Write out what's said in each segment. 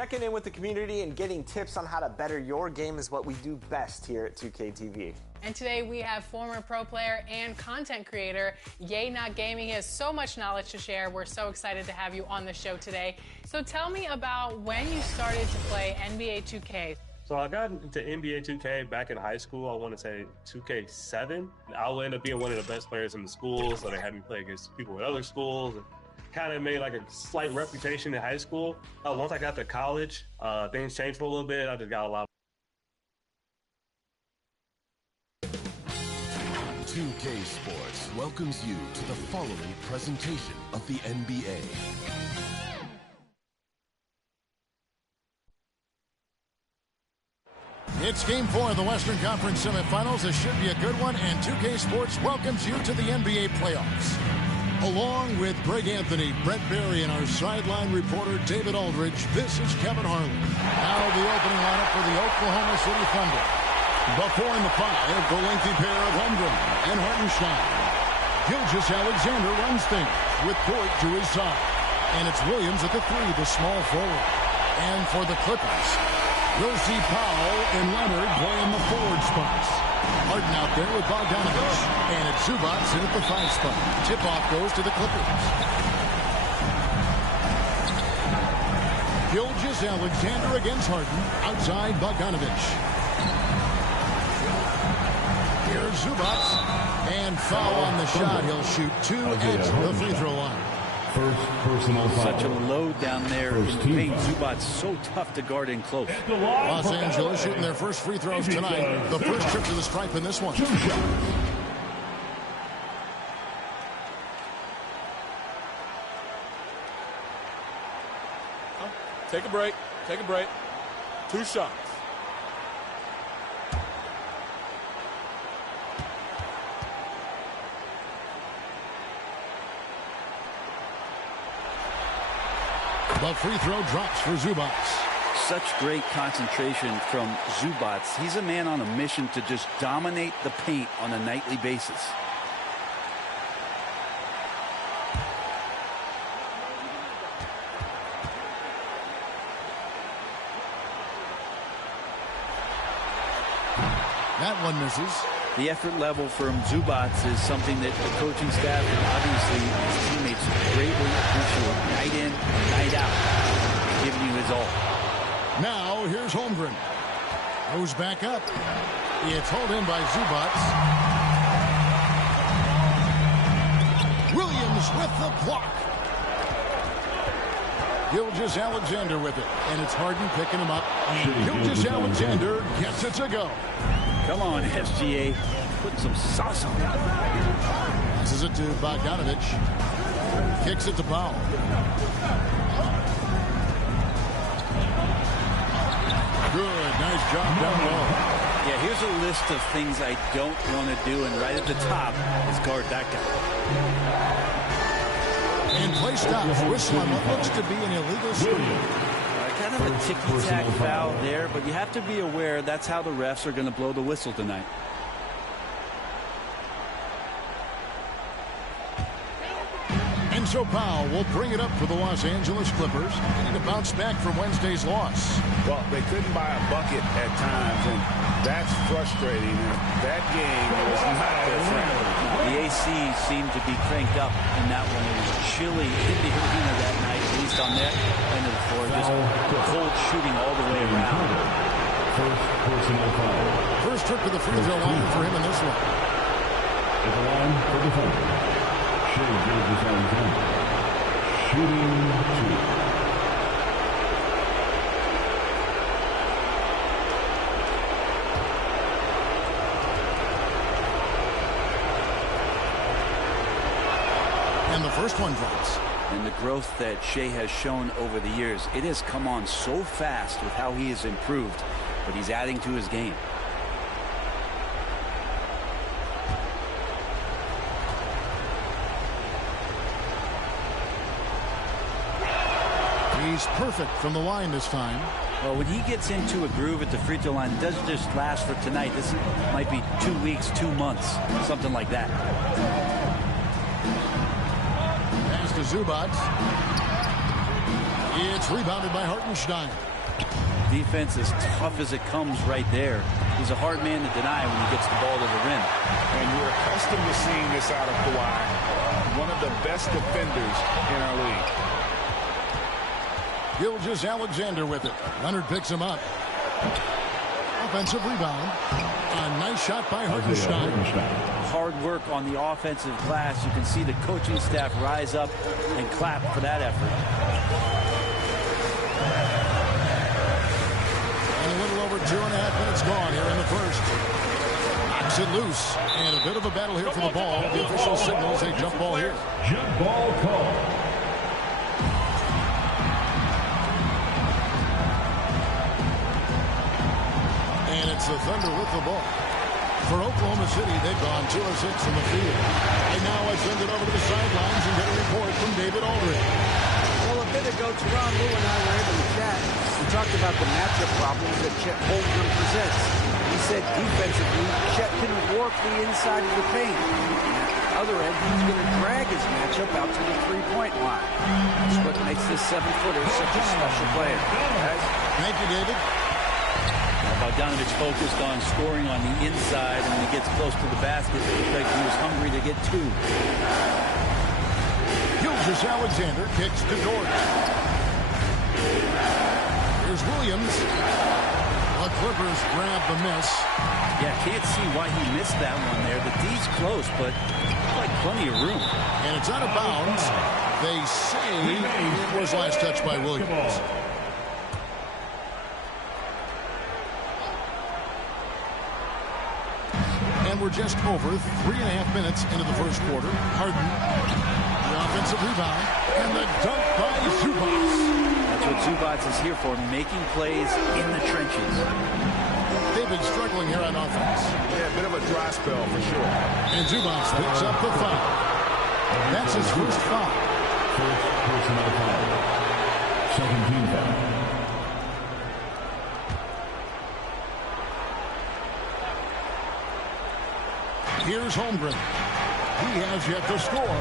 Checking in with the community and getting tips on how to better your game is what we do best here at 2K TV. And today we have former pro player and content creator Yay Not Gaming. He has so much knowledge to share. We're so excited to have you on the show today. So tell me about when you started to play NBA 2K. So I got into NBA 2K back in high school. I want to say 2K7. I will end up being one of the best players in the school, so they had me play against people in other schools. Kind of made like a slight reputation in high school. Once I got to college, things changed for a little bit. I just got a lot. 2K Sports welcomes you to the following presentation of the NBA. It's Game 4 of the Western Conference Semifinals. This should be a good one, and 2K Sports welcomes you to the NBA playoffs. Along with Greg Anthony, Brett Berry, and our sideline reporter David Aldridge, this is Kevin Harlan. Now the opening lineup for the Oklahoma City Thunder. Before in the five, the lengthy pair of Holmgren and Hartenstein. Gilgeous-Alexander runs things with Dort to his side. And it's Williams at the three, the small forward. And for the Clippers, we'll see Powell and Leonard play in the forward spots. Harden out there with Bogdanovich. And it's Zubac in at the five spot. Tip-off goes to the Clippers. Gilgeous-Alexander against Harden. Outside Bogdanovich. Here's Zubac. And foul on the shot. He'll shoot two at the free throw line. First personal foul. Such a load down there in the paint. Zubac's so tough to guard in close. Los Angeles shooting their first free throws tonight. The first trip to the stripe in this one. Take a break. Take a break. Two shots. The free throw drops for Zubac. Such great concentration from Zubac. He's a man on a mission to just dominate the paint on a nightly basis. That one misses. The effort level from Zubac is something that the coaching staff and obviously his teammates greatly appreciate. Night in, night out, giving you his all. Now here's Holmgren. Goes back up. It's hauled in by Zubac. Williams with the block. Gilgeous-Alexander with it. And it's Harden picking him up. Gilgeous-Alexander gets it to go. Come on, SGA. Put some sauce on it. Passes it to Bogdanovich. Kicks it to Powell. Good. Nice job down low. Yeah, here's a list of things I don't want to do, and right at the top is guard that guy. And play stops. Whistle on what looks to be an illegal screen. Kind of a ticky-tack foul there, but you have to be aware that's how the refs are going to blow the whistle tonight. And so Powell will bring it up for the Los Angeles Clippers, needing to bounce back from Wednesday's loss. Well, they couldn't buy a bucket at times, and that's frustrating. That game was not their friend. The AC seemed to be cranked up in that one. It was chilly in the arena that night, at least on that end of the floor. Just cold shooting all the way around. First personal foul. First trip to the free throw line for him in this one. At the line for the Thunder, Shai Gilgeous-Alexander, shooting two. And the first one drops. And the growth that Shai has shown over the years, it has come on so fast with how he has improved, but he's adding to his game. He's perfect from the line this time. Well, when he gets into a groove at the free throw line, it doesn't just last for tonight. This might be 2 weeks, 2 months, something like that. Pass to Zubac. It's rebounded by Hartenstein. Defense as tough as it comes right there. He's a hard man to deny when he gets the ball to the rim. And we're accustomed to seeing this out of Kawhi, one of the best defenders in our league. Gilgeous-Alexander with it. Leonard picks him up. Offensive rebound. A nice shot by Hartenstein. Hard work on the offensive glass. You can see the coaching staff rise up and clap for that effort. And a little over 2.5 minutes gone here in the first. Knocks it loose. And a bit of a battle here for the ball. The official signals a jump ball here. Jump ball call. And it's the Thunder with the ball. For Oklahoma City, they've gone 2 of 6 in the field. And now I send it over to the sidelines and get a report from David Aldridge. Well, a bit ago, Teron Lou and I were able to chat. We talked about the matchup problems that Chet Holmgren presents. He said defensively, Chet can work the inside of the paint. On the other end, he's going to drag his matchup out to the three-point line. That's what makes this 7-footer such a special player. Guys? Thank you, David. Bogdanovich focused on scoring on the inside, and when he gets close to the basket, it looked like he was hungry to get 2. Gilgeous-Alexander kicks to Dort. Here's Williams. The Clippers grab the miss. Yeah, can't see why he missed that one there. The D's close, but like plenty of room. And it's out of bounds. They say it was last touched by Williams. And we're just over 3.5 minutes into the first quarter. Harden, the offensive rebound, and the dunk by Zubac. That's what Zubac is here for, making plays in the trenches. They've been struggling here on offense. Yeah, a bit of a dry spell for sure. And Zubac picks up the foul. That's his first foul. First personal foul. Second team foul. Here's Holmgren. He has yet to score.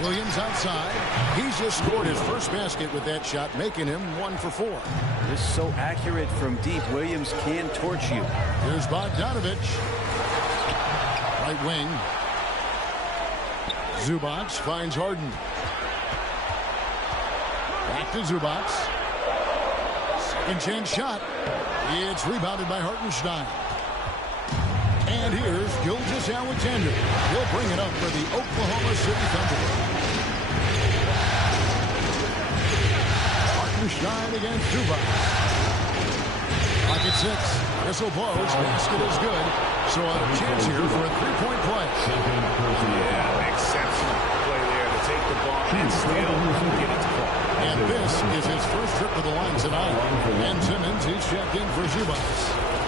Williams outside. He's just scored his first basket with that shot, making him 1 for 4. This is so accurate from deep. Williams can torch you. Here's Bogdanovich. Right wing. Zubac finds Harden. Back to Zubac. Second chance shot. It's rebounded by Hartenstein. And here's Gilgeous-Alexander. He'll bring it up for the Oklahoma City Thunder. Hartenstein against Zubac. Clock at 6. Whistle blows. Basket is good. So a chance here for a three-point play. Yeah, exceptional play there to take the ball and still get it to fall. And this is his first trip to the line tonight. And Simmons is checked in for Zubac.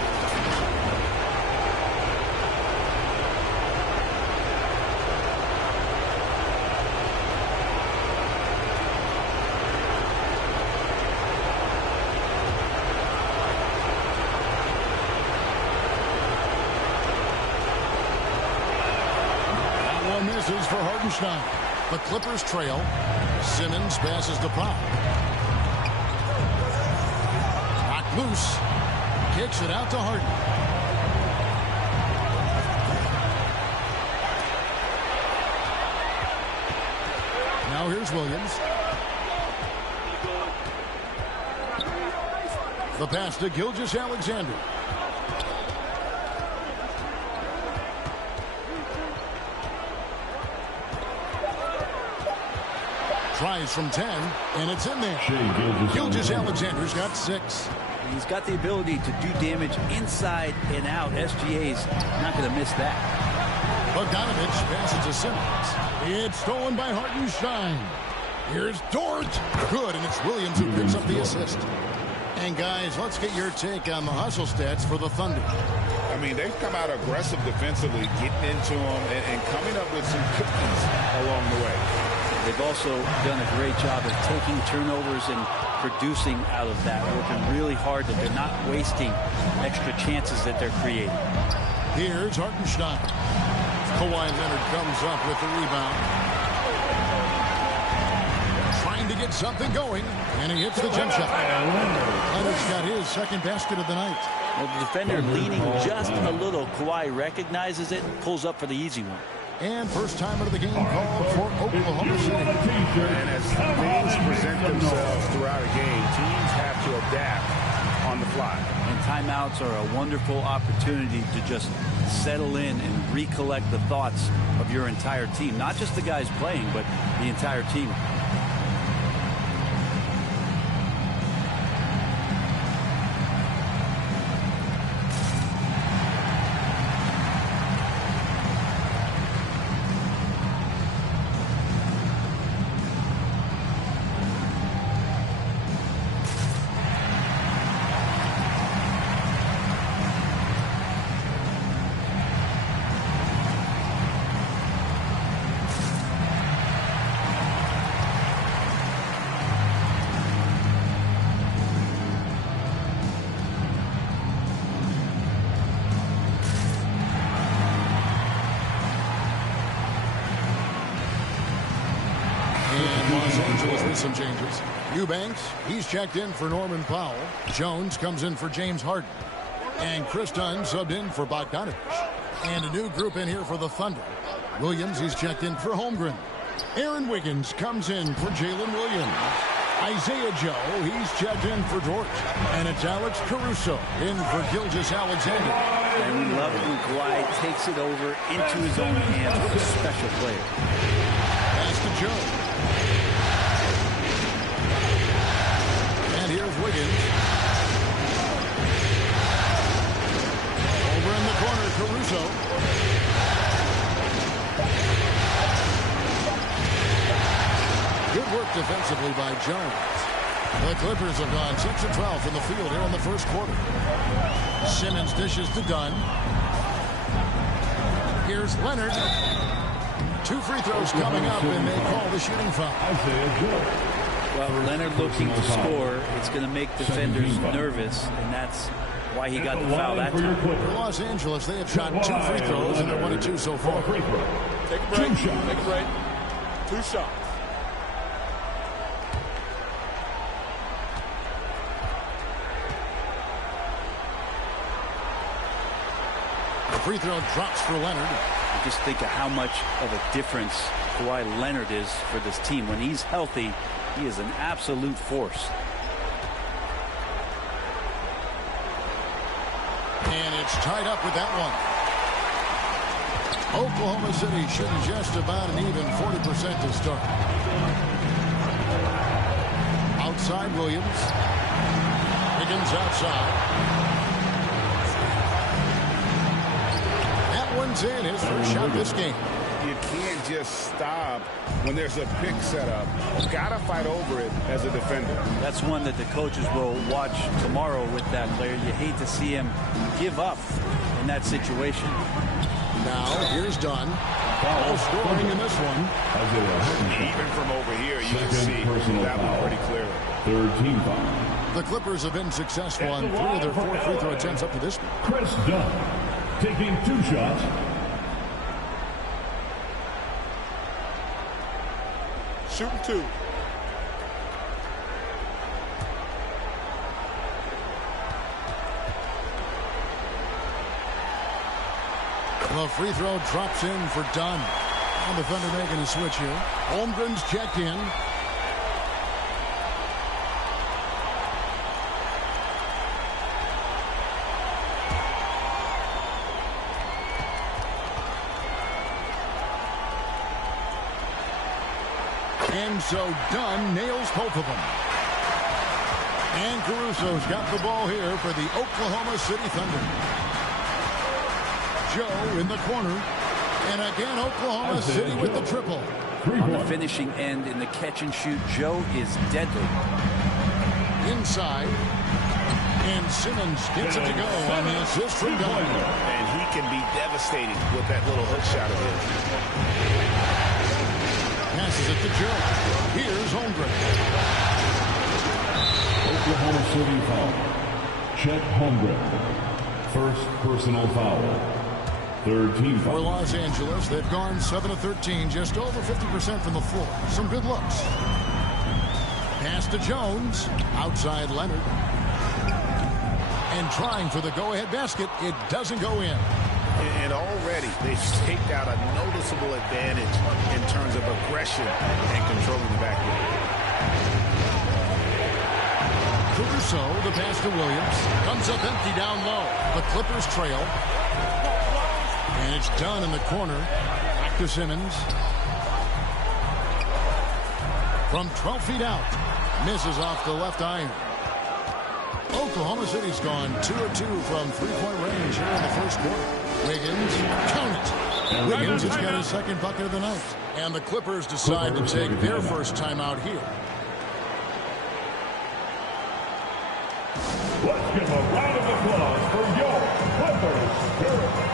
Misses for Hartenstein. The Clippers trail. Simmons passes to Pop. Knocked loose. Kicks it out to Harden. Now here's Williams. The pass to Gilgeous-Alexander. Tries from 10, and it's in there. Gilgeous-Alexander's got 6. He's got the ability to do damage inside and out. SGA's not going to miss that. Bogdanovich passes to Simmons. It's stolen by Hartenstein. Here's Dort. Good, and it's Williams who picks up the assist. And guys, let's get your take on the hustle stats for the Thunder. I mean, they've come out aggressive defensively, getting into them and coming up with some cookies along the way. They've also done a great job of taking turnovers and producing out of that, working really hard that they're not wasting extra chances that they're creating. Here's Hartenstein. Kawhi Leonard comes up with the rebound. Trying trying to get something going, and he hits the jump shot. Leonard's got his second basket of the night. Well, the defender leaning just a little. Kawhi recognizes it and pulls up for the easy one. And first time of the game called for Oklahoma City. And as things present themselves throughout a game, teams have to adapt on the fly. And timeouts are a wonderful opportunity to just settle in and recollect the thoughts of your entire team. Not just the guys playing, but the entire team. Some changes. Eubanks, he's checked in for Norman Powell. Jones comes in for James Harden. And Chris Dunn subbed in for Bogdanovich. And a new group in here for the Thunder. Williams, he's checked in for Holmgren. Aaron Wiggins comes in for Jalen Williams. Isaiah Joe, he's checked in for Dort. And it's Alex Caruso in for Gilgeous-Alexander. And we love it when Kawhi takes it over into his own hands with a special player. Pass to Joe. Here's Wiggins. Over in the corner, Caruso. Good work defensively by Jones. The Clippers have gone 6 of 12 from the field here in the first quarter. Simmons dishes to Dunn. Here's Leonard. 2 free throws coming up, and they call the shooting foul. Well, Leonard looking to score, it's going to make defenders nervous, and that's why he got the foul that time. For Los Angeles, they have shot 2 free throws, and they're 1 of 2 so far. Take a break. Take a break. 2 shots. The free throw drops for Leonard. Just think of how much of a difference Kawhi Leonard is for this team. When he's healthy, he is an absolute force. And it's tied up with that one. Oklahoma City shooting just about an even 40% to start. Outside Williams. Higgins outside. That one's in, his first shot this game. You can't just stop when there's a pick set up. You've got to fight over it as a defender. That's one that the coaches will watch tomorrow with that player. You hate to see him give up in that situation. Now, here's Dunn. Foul scoring in this one. Even from over here, you can see that one pretty clearly. Third team foul. The Clippers have been successful on 3 of their 4 free throw attempts up to this point. Chris Dunn taking 2 shots. Shooting 2. The free throw drops in for Dunn. And the Thunder making a switch here. Holmgren's checked in. And so Dunn nails both of them. And Caruso's got the ball here for the Oklahoma City Thunder. Joe in the corner. And again, Oklahoma City with the triple. On the finishing end in the catch and shoot, Joe is deadly. Inside. And Simmons gets it to go on the assist from Dunn. And he can be devastating with that little hook shot of his. Passes it to Joe. Here's Holmgren. Oklahoma City foul. Chet Holmgren. First personal foul. Third team foul. For Los Angeles, they've gone 7 of 13, just over 50% from the floor. Some good looks. Pass to Jones. Outside Leonard. And trying for the go-ahead basket. It doesn't go in. And already they've staked out a noticeable advantage in terms of aggression and controlling the backcourt. Caruso, the pass to Williams. Comes up empty down low. The Clippers trail. And it's done in the corner. Back to Simmons. From 12 feet out. Misses off the left iron. Oklahoma City's gone 2 of 2 from three-point range here in the first quarter. Wiggins, count it. Wiggins has got his second bucket of the night. And the Clippers decide to take their first timeout here. Let's give a round of applause for your Clippers Spirit.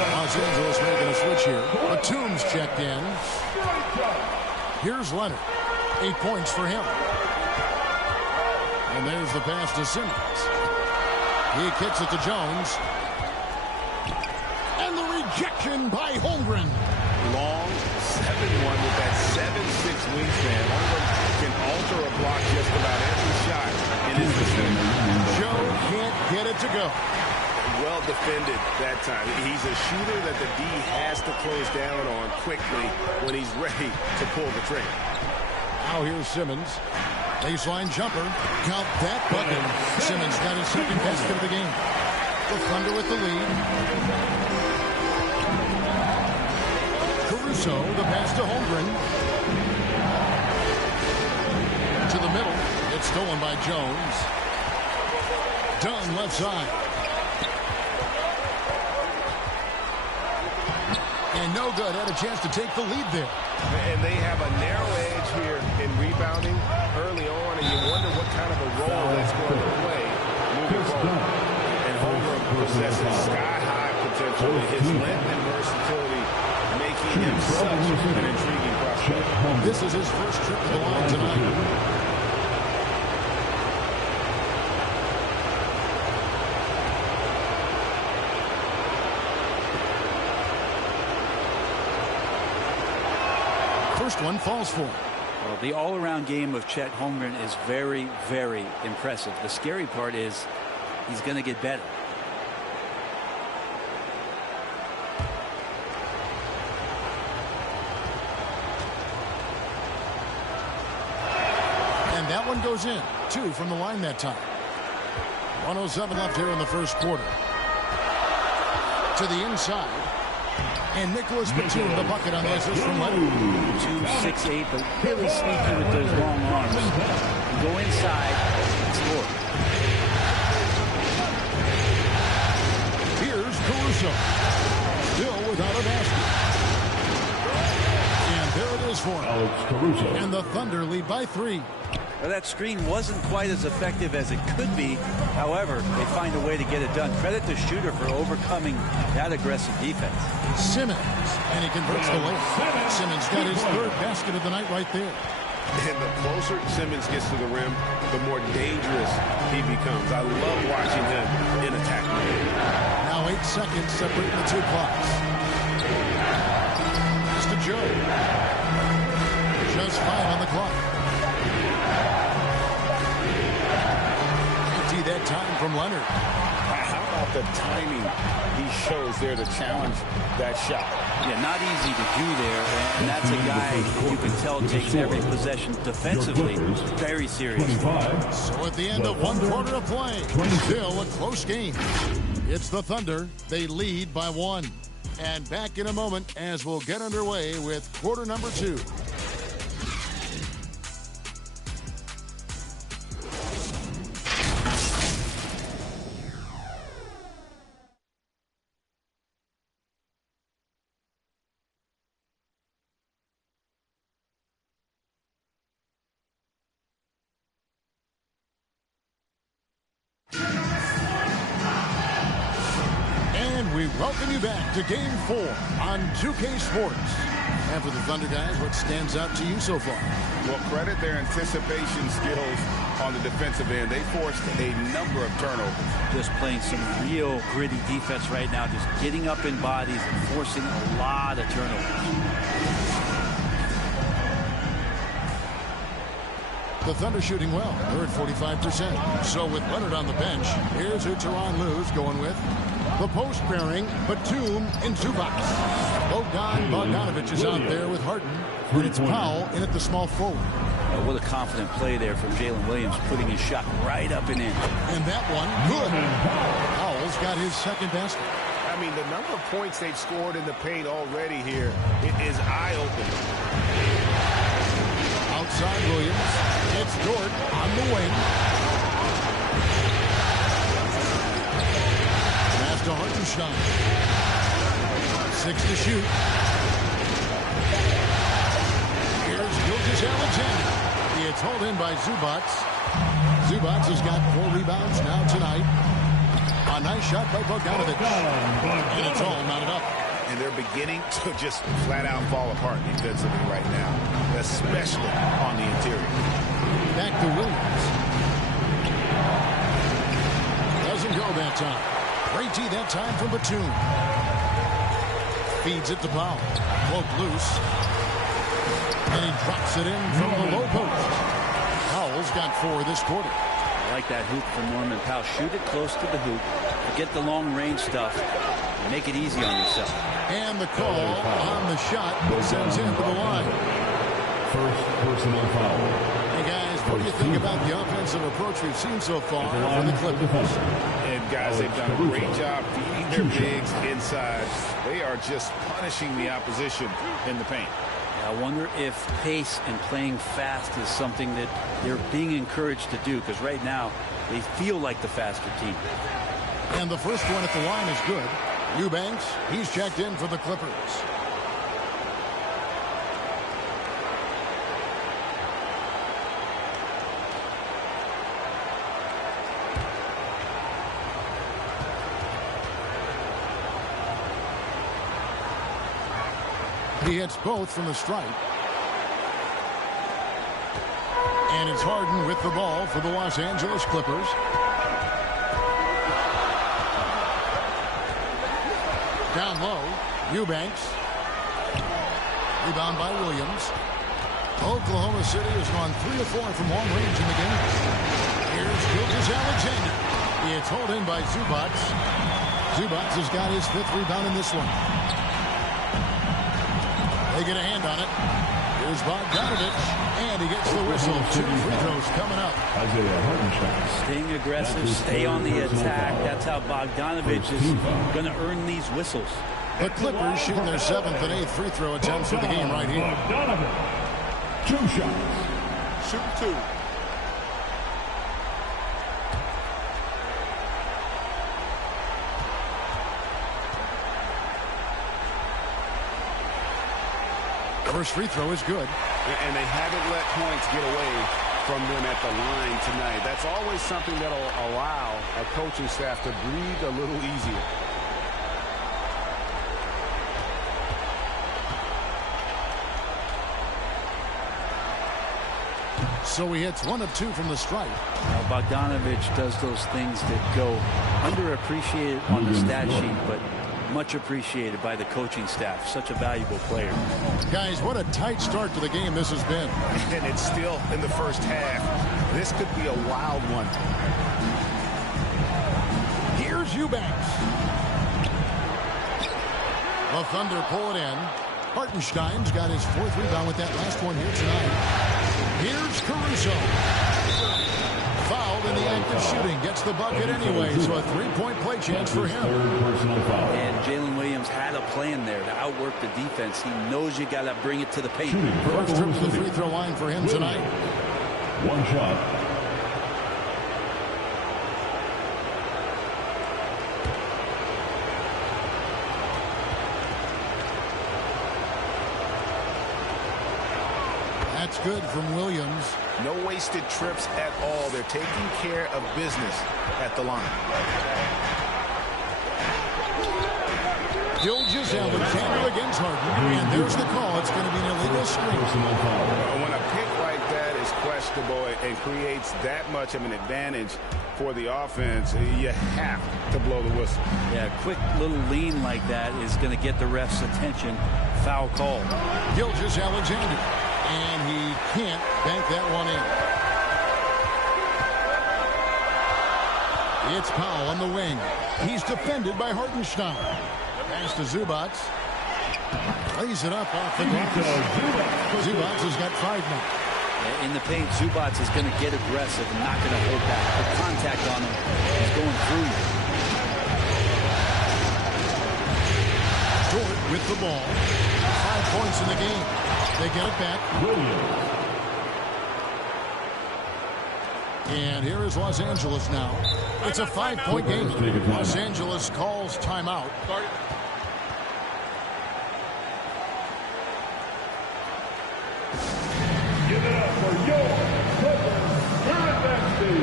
Los Angeles making a switch here. Batum's checked in. Here's Leonard. 8 points for him. And there's the pass to Simmons. He kicks it to Jones. And the rejection by Holmgren. Long 7-1 with that 7'6" wingspan. Holmgren can alter a block just about every shot in his vicinity. Joe can't get it to go. Well defended that time. He's a shooter that the D has to close down on quickly when he's ready to pull the trigger. Now here's Simmons. Baseline jumper. Count that bucket. Simmons got his second basket of the game. The Thunder with the lead. Caruso, the pass to Holmgren. To the middle. It's stolen by Jones. Dunn left side. And no good. Had a chance to take the lead there. And they have a narrow edge here in rebounding early on, and you wonder what kind of a role that's going to play moving forward. And Holmgren possesses sky-high potential. His length and versatility making him such an intriguing prospect. This is his first trip to the line tonight. First one falls for him. Well, the all-around game of Chet Holmgren is very, very impressive. The scary part is he's going to get better. And that one goes in. 2 from the line that time. 1:07 left here in the first quarter. To the inside. And Nicholas Batum, the bucket on the assist from Leonard. 2-6-8, but really sneaky with those long arms. Go inside and score. Here's Caruso. Still without a basket. And there it is for him. Alex Caruso. And the Thunder lead by 3. Well, that screen wasn't quite as effective as it could be. However, they find a way to get it done. Credit the shooter for overcoming that aggressive defense. Simmons, and he converts the layup. Simmons got his third basket of the night right there. And the closer Simmons gets to the rim, the more dangerous he becomes. I love watching him in attack mode. Now 8 seconds separating the two clocks. Pass to Joe. Just 5 on the clock. Empty that time from Leonard. How about the timing he shows there to challenge that shot? Yeah, not easy to do there, and that's a guy you can tell takes every possession defensively very seriously. So at the end of one quarter of play, still a close game. It's the Thunder. They lead by 1. And back in a moment as we'll get underway with quarter number 2. We welcome you back to Game 4 on 2K Sports. And for the Thunder guys, what stands out to you so far? Well, credit their anticipation skills on the defensive end. They forced a number of turnovers. Just playing some real gritty defense right now, just getting up in bodies and forcing a lot of turnovers. The Thunder shooting well. They're at 45%. So with Leonard on the bench, here's who Tyronn Lue's going with. The post pairing, Batum and Zubac. Bogdanovic is out there with Harden. And it's Powell in at the small forward. What a confident play there from Jalen Williams, putting his shot right up and in. And that one, good. Powell's got his second basket. I mean, the number of points they've scored in the paint already here, it is eye-opening. Outside Williams. It's Dort on the wing. Pass to Hartenstein. 6 to shoot. Here's Gilgeous-Alexander. It's hauled in by Zubac. Zubac has got 4 rebounds now tonight. A nice shot by Bogdanovic. And it's all knotted up. And they're beginning to just flat out fall apart defensively right now, especially on the interior. Back to Williams. Doesn't go that time. Great D that time from Batum. Feeds it to Powell. Cloak loose. And he drops it in from the low post. Powell's got 4 this quarter. I like that hoop from Norman Powell. Shoot it close to the hoop. Forget the long range stuff. Make it easy on yourself. And the call on the shot sends him to the line. First personal foul. Hey guys, what do you think about the offensive approach we've seen so far for the Clippers? And guys, they've done a great job feeding their bigs inside. They are just punishing the opposition in the paint. I wonder if pace and playing fast is something that they're being encouraged to do, because right now they feel like the faster team. And the first one at the line is good. Eubanks, he's checked in for the Clippers. He hits both from the stripe. And it's Harden with the ball for the Los Angeles Clippers. Down low, Eubanks. Rebound by Williams. Oklahoma City has gone 3 of 4 from long range in the game. Here's Gilgeous-Alexander. It's hauled in by Zubac. Zubac has got his 5th rebound in this one. They get a hand on it. Here's Bogdanovic, and he gets the whistle. 2 free throws coming up. Staying aggressive, stay on the attack. That's how Bogdanovic is going to earn these whistles. The Clippers shooting their 7th and 8th free throw attempts for the game right here. 2 shots. Shoot 2. First free throw is good. And they haven't let points get away from them at the line tonight. That's always something that will allow a coaching staff to breathe a little easier. So he hits 1 of 2 from the stripe. Now Bogdanovic does those things that go underappreciated on the stat sheet, but much appreciated by the coaching staff. Such a valuable player. Guys, what a tight start to the game this has been. And it's still in the first half. This could be a wild one. Here's Eubanks. The Thunder pull it in. Hartenstein's got his 4th rebound with that last one here tonight. Here's Caruso. Fouled in the act of shooting. Gets the bucket anyway, so a 3-point play chance for him. And Jalen Williams had a plan there to outwork the defense. He knows you got to bring it to the paint. First trip to the free throw line for him tonight. 1 shot. That's good from Williams. No wasted trips at all. They're taking care of business at the line. Gilgeous-Alexander against Harden. And there's the call. It's going to be an illegal screen. When a pick like that is questionable and creates that much of an advantage for the offense, you have to blow the whistle. Yeah, a quick little lean like that is going to get the ref's attention. Foul call. Gilgeous-Alexander. And he can't bank that one in. It's Powell on the wing. He's defended by Hartenstein. Pass to Zubac. Lays it up off the glass. Zubac has got 5 now. In the paint, Zubac is going to get aggressive and not going to hold back. Put contact on him. He's going through you. Dort with the ball. 5 points in the game. They get it back. And here is Los Angeles now. It's a 5-point game. Los Angeles calls timeout. Give it up for your Clippers Spirit Dynasty.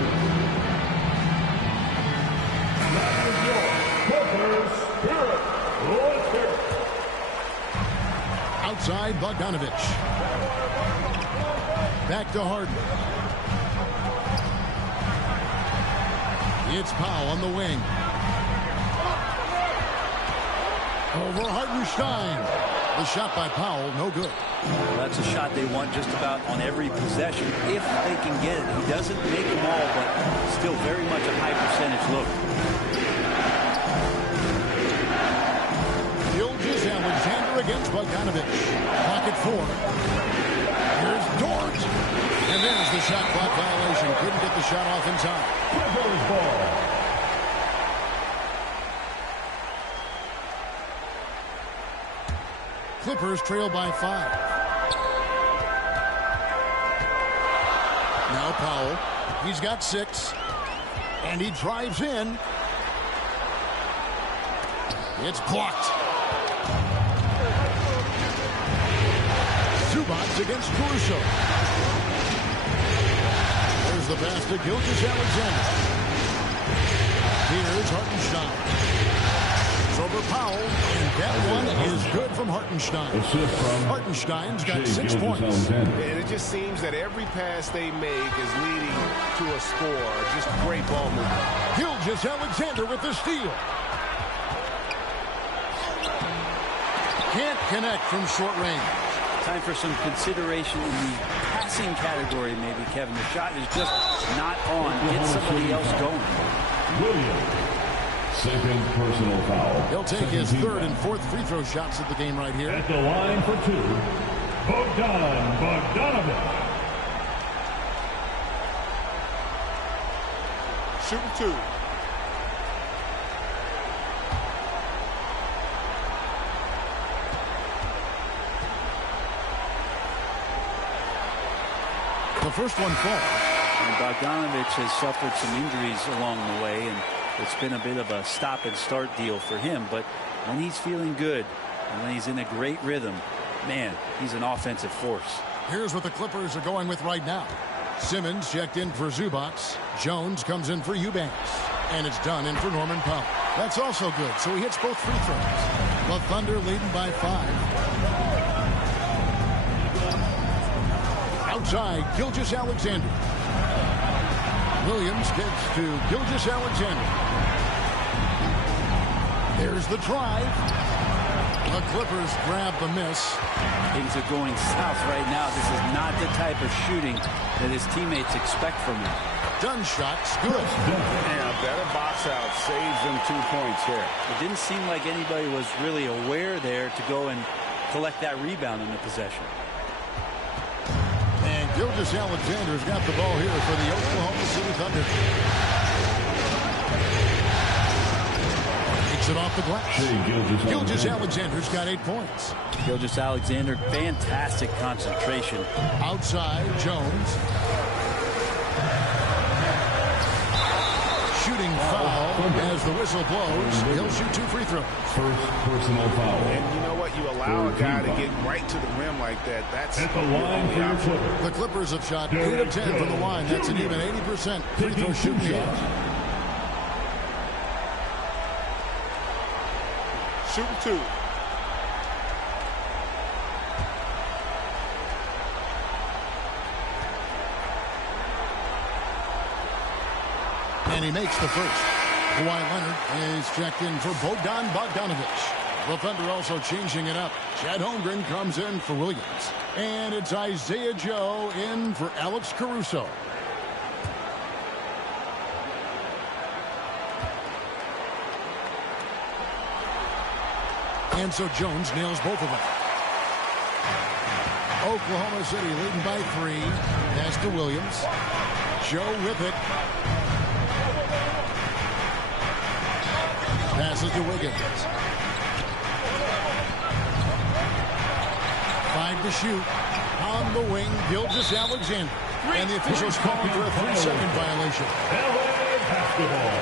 That is your Clippers Spirit. Let's hear it. Outside, Bogdanovich. Back to Harden. It's Powell on the wing. Over Hartenstein. The shot by Powell, no good. That's a shot they want just about on every possession if they can get it. He doesn't make them all, but still very much a high percentage look. Gilgeous-Alexander against Bogdanovich. Pocket 4. Here's Dort. And there's the shot clock violation. Couldn't get the shot off in time. Clippers ball. Clippers trail by 5. Now Powell. He's got 6. And he drives in. It's blocked. Zubac against Caruso. There's the pass to Gilgeous-Alexander. Here's Hartenstein. It's over Powell, and that one is good from Hartenstein. Hartenstein's got 6 points. And it just seems that every pass they make is leading to a score. Just great ball movement. Gilgeous-Alexander with the steal. Can't connect from short range. Time for some consideration in the passing category, maybe, Kevin. The shot is just not on. Get somebody else going. Williams. Second personal foul. He'll take his 3rd and 4th free throw shots of the game right here. At the line for 2, Bogdanovich. Shooting 2. The first one falls. And Bogdanovich has suffered some injuries along the way, and it's been a bit of a stop and start deal for him. But when he's feeling good and when he's in a great rhythm, man, he's an offensive force. Here's what the Clippers are going with right now. Simmons checked in for Zubac. Jones comes in for Eubanks. And it's done in for Norman Powell. That's also good, so he hits both free throws. The Thunder leading by 5. Outside, Gilgeous-Alexander. Williams gets to Gilgeous-Alexander. There's the drive. The Clippers grab the miss. Things are going south right now. This is not the type of shooting that his teammates expect from him. Dunn shot's good. And a better box out saves them 2 points here. It didn't seem like anybody was really aware there to go and collect that rebound in the possession. And Gilgeous-Alexander's got the ball here for the Oklahoma City Thunder. Takes it off the glass. Gilgeous-Alexander's got 8 points. Gilgeous-Alexander, fantastic concentration. Outside, Jones. Shooting foul as the whistle blows. He'll shoot 2 free throws. First personal foul. And you know what? You allow a guy to get right to the rim like that. That's At the line for your Clippers. The Clippers have shot 8 of 10 from the line. That's an even 80% free throw shooting. Shooting 2. And he makes the first. Kawhi Leonard is checked in for Bogdan Bogdanović. The Thunder also changing it up. Chet Holmgren comes in for Williams. And it's Isaiah Joe in for Alex Caruso. And so Jones nails both of them. Oklahoma City leading by 3. Pass to Williams. Joe with it. Passes to Wiggins. 5 to shoot. On the wing, Gilgeous-Alexander. And the officials calling for a 3-second violation. LA basketball.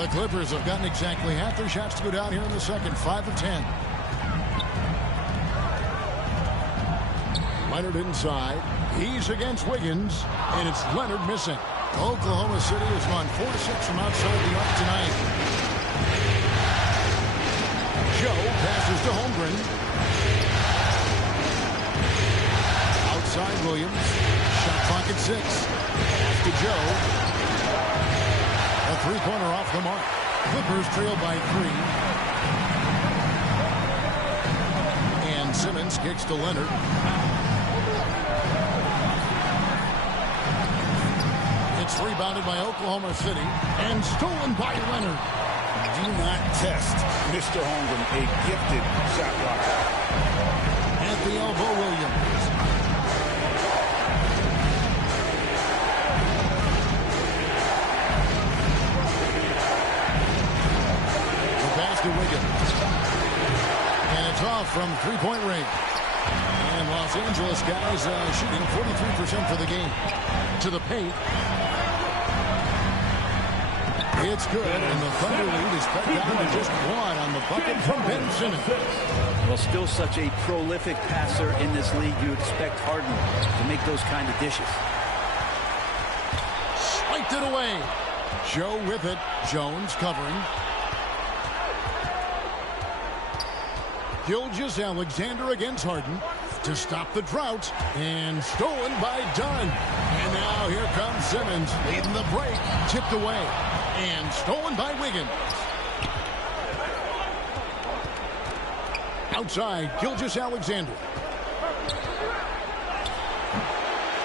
The Clippers have gotten exactly half their shots to go down here in the second. 5 of 10. Leonard inside. He's against Wiggins. And it's Leonard missing. Oklahoma City has gone 4-6 from outside the arc tonight. Joe passes to Holmgren. Outside Williams. Shot clock at 6. Pass to Joe. A 3-pointer off the mark. Clippers trail by 3. And Simmons kicks to Leonard. It's rebounded by Oklahoma City and stolen by Leonard. Do not test Mr. Holmgren, a gifted shot blocker. At the elbow, Williams. The pass to Wiggins. And it's off from 3-point range. And Los Angeles guys shooting 43% for the game. To the paint. It's good, and the Thunder lead is cut down to just 1 on the bucket from Ben Simmons. Well, still such a prolific passer in this league. You expect Harden to make those kind of dishes. Spiked it away. Joe with it. Jones covering. Gilgeous-Alexander against Harden to stop the drought, and stolen by Dunn. And now here comes Simmons leading the break. Tipped away. And stolen by Wiggins. Outside, Gilgeous-Alexander.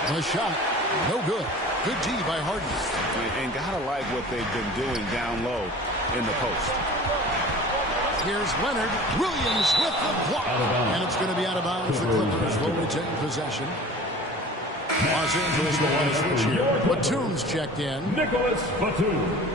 The shot, no good. Good D by Harden. And gotta like what they've been doing down low in the post. Here's Leonard. Williams with the block. And it's going to be out of bounds. The Clippers will retain possession. Los Angeles will want to switch here. Batum's checked in. Nicholas Batum.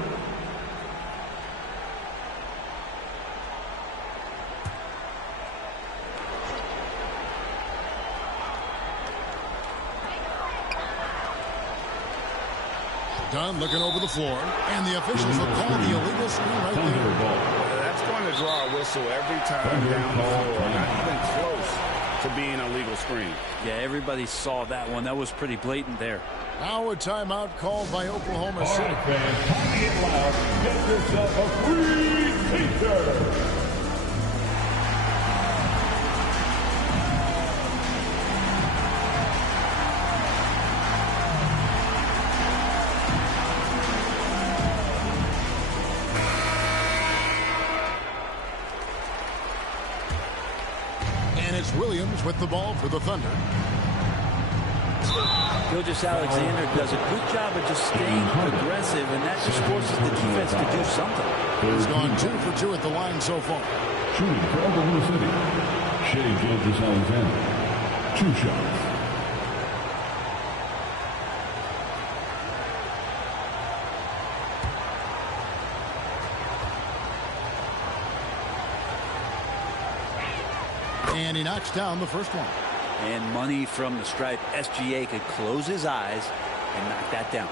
Dunn looking over the floor. And the officials will call the illegal screen right there. That's going to draw a whistle every time down the floor. Not even close to being a legal screen. Yeah, everybody saw that one. That was pretty blatant there. Now a timeout called by Oklahoma City. All right, fans, time to get loud. Get yourself a free t-shirt. And it's Williams with the ball for the Thunder. Gilgeous-Alexander does a good job of just staying aggressive, and that just forces the defense to do something. He's gone 2 for 2 at the line so far. Shooting for Oklahoma City, Shea Gilgeous-Alexander. 2 shots. And he knocks down the first one. And money from the stripe. SGA could close his eyes and knock that down.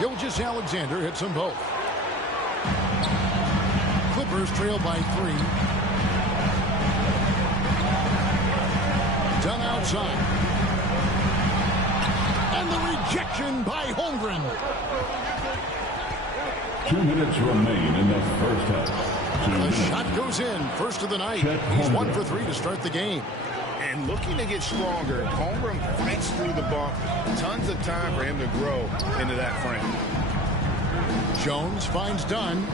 Gilgeous-Alexander hits them both. Clippers trail by 3. Done outside. And the rejection by Holmgren. 2 minutes remain in the first half. The shot goes in. First of the night. He's 1 for 3 to start the game. And looking to get stronger, Holmgren fights through the bump. Tons of time for him to grow into that frame. Jones finds Dunn.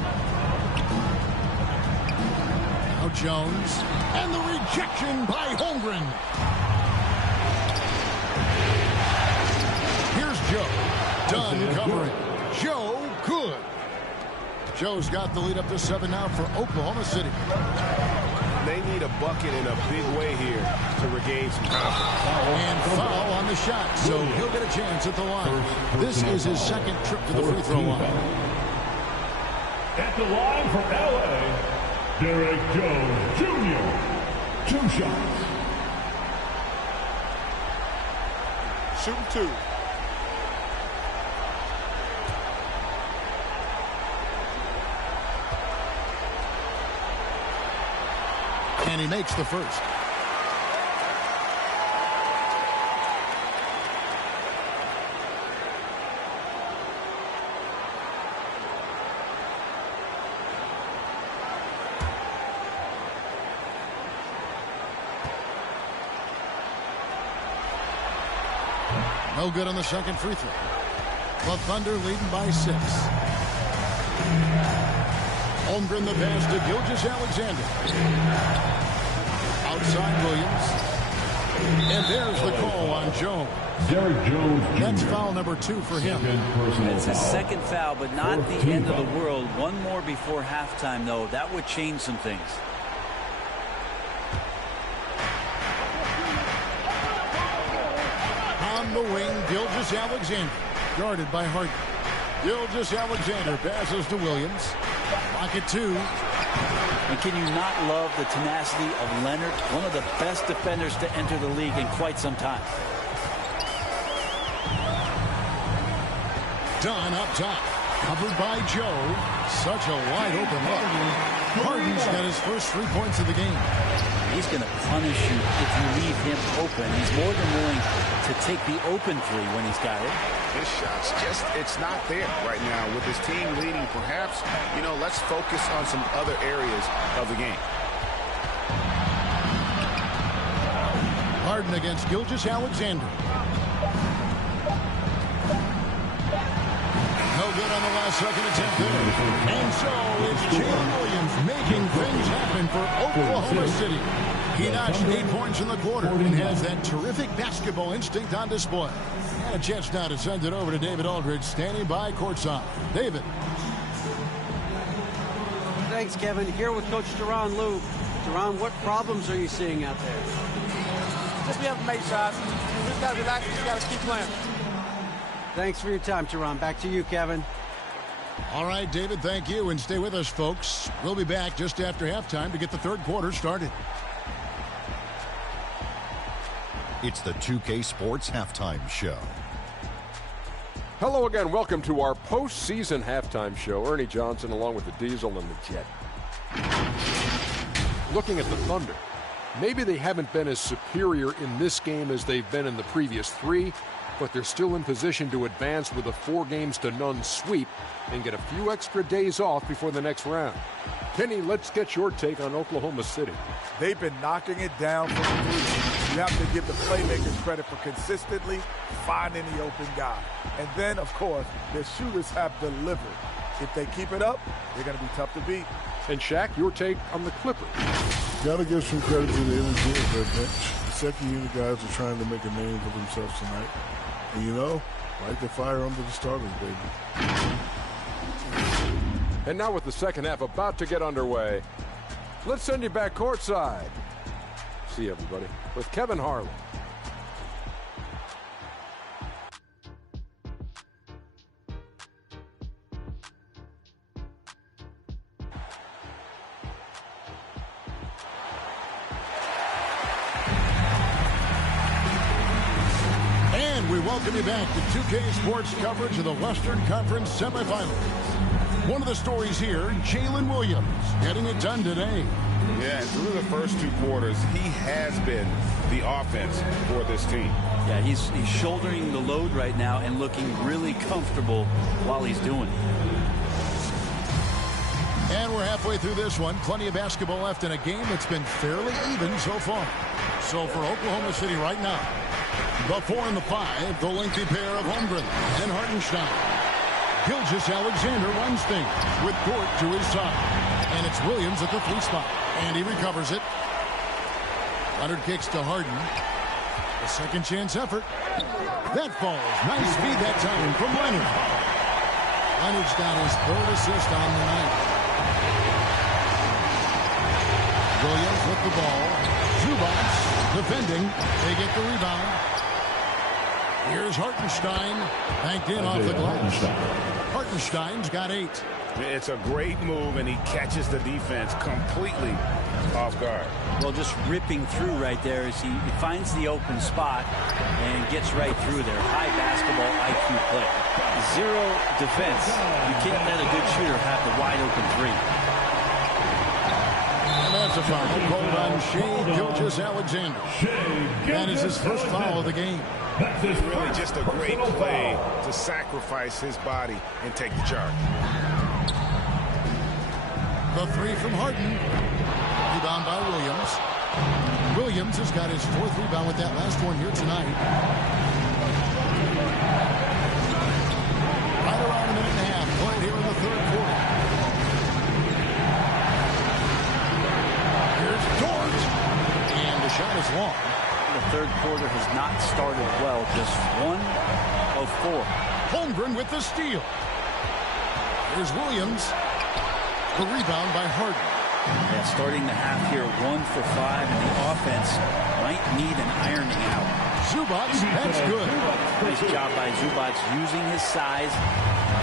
Now Jones. And the rejection by Holmgren. Here's Joe. Dunn covering. Joe, good. Joe's got the lead up to 7 now for Oklahoma City. They need a bucket in a big way here to regain some confidence. And foul on the shot, so he'll get a chance at the line. This is his second trip to the free throw line. At the line for LA, Derek Jones Jr. 2 shots. Shooting 2. And he makes the first. No good on the second free throw. The Thunder leading by 6. Holmgren the pass to Gilgeous-Alexander. Outside Williams. And there's the call on Jones. Derek Jones Jr. That's foul number 2 for him. It's his second foul, but not the end of the world. One more before halftime, though. That would change some things. On the wing, Gilgeous-Alexander. Guarded by Harden. Gilgeous-Alexander passes to Williams. Pocket 2. And can you not love the tenacity of Leonard, one of the best defenders to enter the league in quite some time? Dunn up top. Covered by Joe. Such a wide open look. Harden's got his first 3 points of the game. He's going to punish you if you leave him open. He's more than willing to take the open 3 when he's got it. His shot's just, it's not there right now. With his team leading, perhaps, let's focus on some other areas of the game. Harden against Gilgeous-Alexander. No good on the last second attempt there. And so it's Jalen Williams making things happen for Oklahoma City. He notched 8 points in the quarter and has that terrific basketball instinct on display. And a chance now to send it over to David Aldridge, standing by courtside. David. Thanks, Kevin. Here with Coach Duran Lou. Duran, what problems are you seeing out there? Just we haven't made shots. We just got to relax. We just got to keep playing. Thanks for your time, Duran. Back to you, Kevin. All right, David, thank you. And stay with us, folks. We'll be back just after halftime to get the third quarter started. It's the 2K Sports Halftime Show. Hello again. Welcome to our postseason halftime show. Ernie Johnson along with the Diesel and the Jet. Looking at the Thunder, maybe they haven't been as superior in this game as they've been in the previous 3, but they're still in position to advance with a 4-0 sweep and get a few extra days off before the next round. Kenny, let's get your take on Oklahoma City. They've been knocking it down from 3. You have to give the playmakers credit for consistently finding the open guy. And then, of course, the shooters have delivered. If they keep it up, they're going to be tough to beat. And Shaq, your take on the Clippers. Got to give some credit to the energy of their bench. The second unit guys are trying to make a name for themselves tonight. And you know, light the fire under the starters, baby. And now with the second half about to get underway, let's send you back courtside. See you, everybody, with Kevin Harlan. We welcome you back to 2K Sports coverage of the Western Conference Semifinals. One of the stories here, Jalen Williams getting it done today. Yeah, and through the first 2 quarters, he has been the offense for this team. Yeah, he's shouldering the load right now and looking really comfortable while he's doing it. And we're halfway through this one. Plenty of basketball left in a game that's been fairly even so far. So for Oklahoma City right now, the 4 and the 5, the lengthy pair of Holmgren and Hartenstein. Gilgeous-Alexander runs things with Dort to his side. And it's Williams at the 3 spot. And he recovers it. Leonard kicks to Harden. A second chance effort. That falls. Nice feed that time from Leonard. Leonard's got his 3rd assist on the night. Williams with the ball. Zubac defending. They get the rebound. Here's Hartenstein, banked in off the glass. Hartenstein's got 8. It's a great move, and he catches the defense completely off guard. Well, just ripping through right there as he finds the open spot and gets right through there. High basketball IQ play. 0 defense. You can't let a good shooter have the wide open 3. And that's a foul called on Shai Gilgeous-Alexander. That is his first foul of the game. It's really just a great play to sacrifice his body and take the charge. The 3 from Harden. Rebound by Williams. Williams has got his 4th rebound with that last one here tonight. Right around a minute and a half played here in the 3rd quarter. Here's Dort. And the shot is long. The 3rd quarter has not started well. Just 1 of 4. Holmgren with the steal. Here's Williams. The rebound by Harden. Yeah, starting the half here 1 for 5, and the offense might need an ironing out. Zubac, that's good. Nice job by Zubac using his size,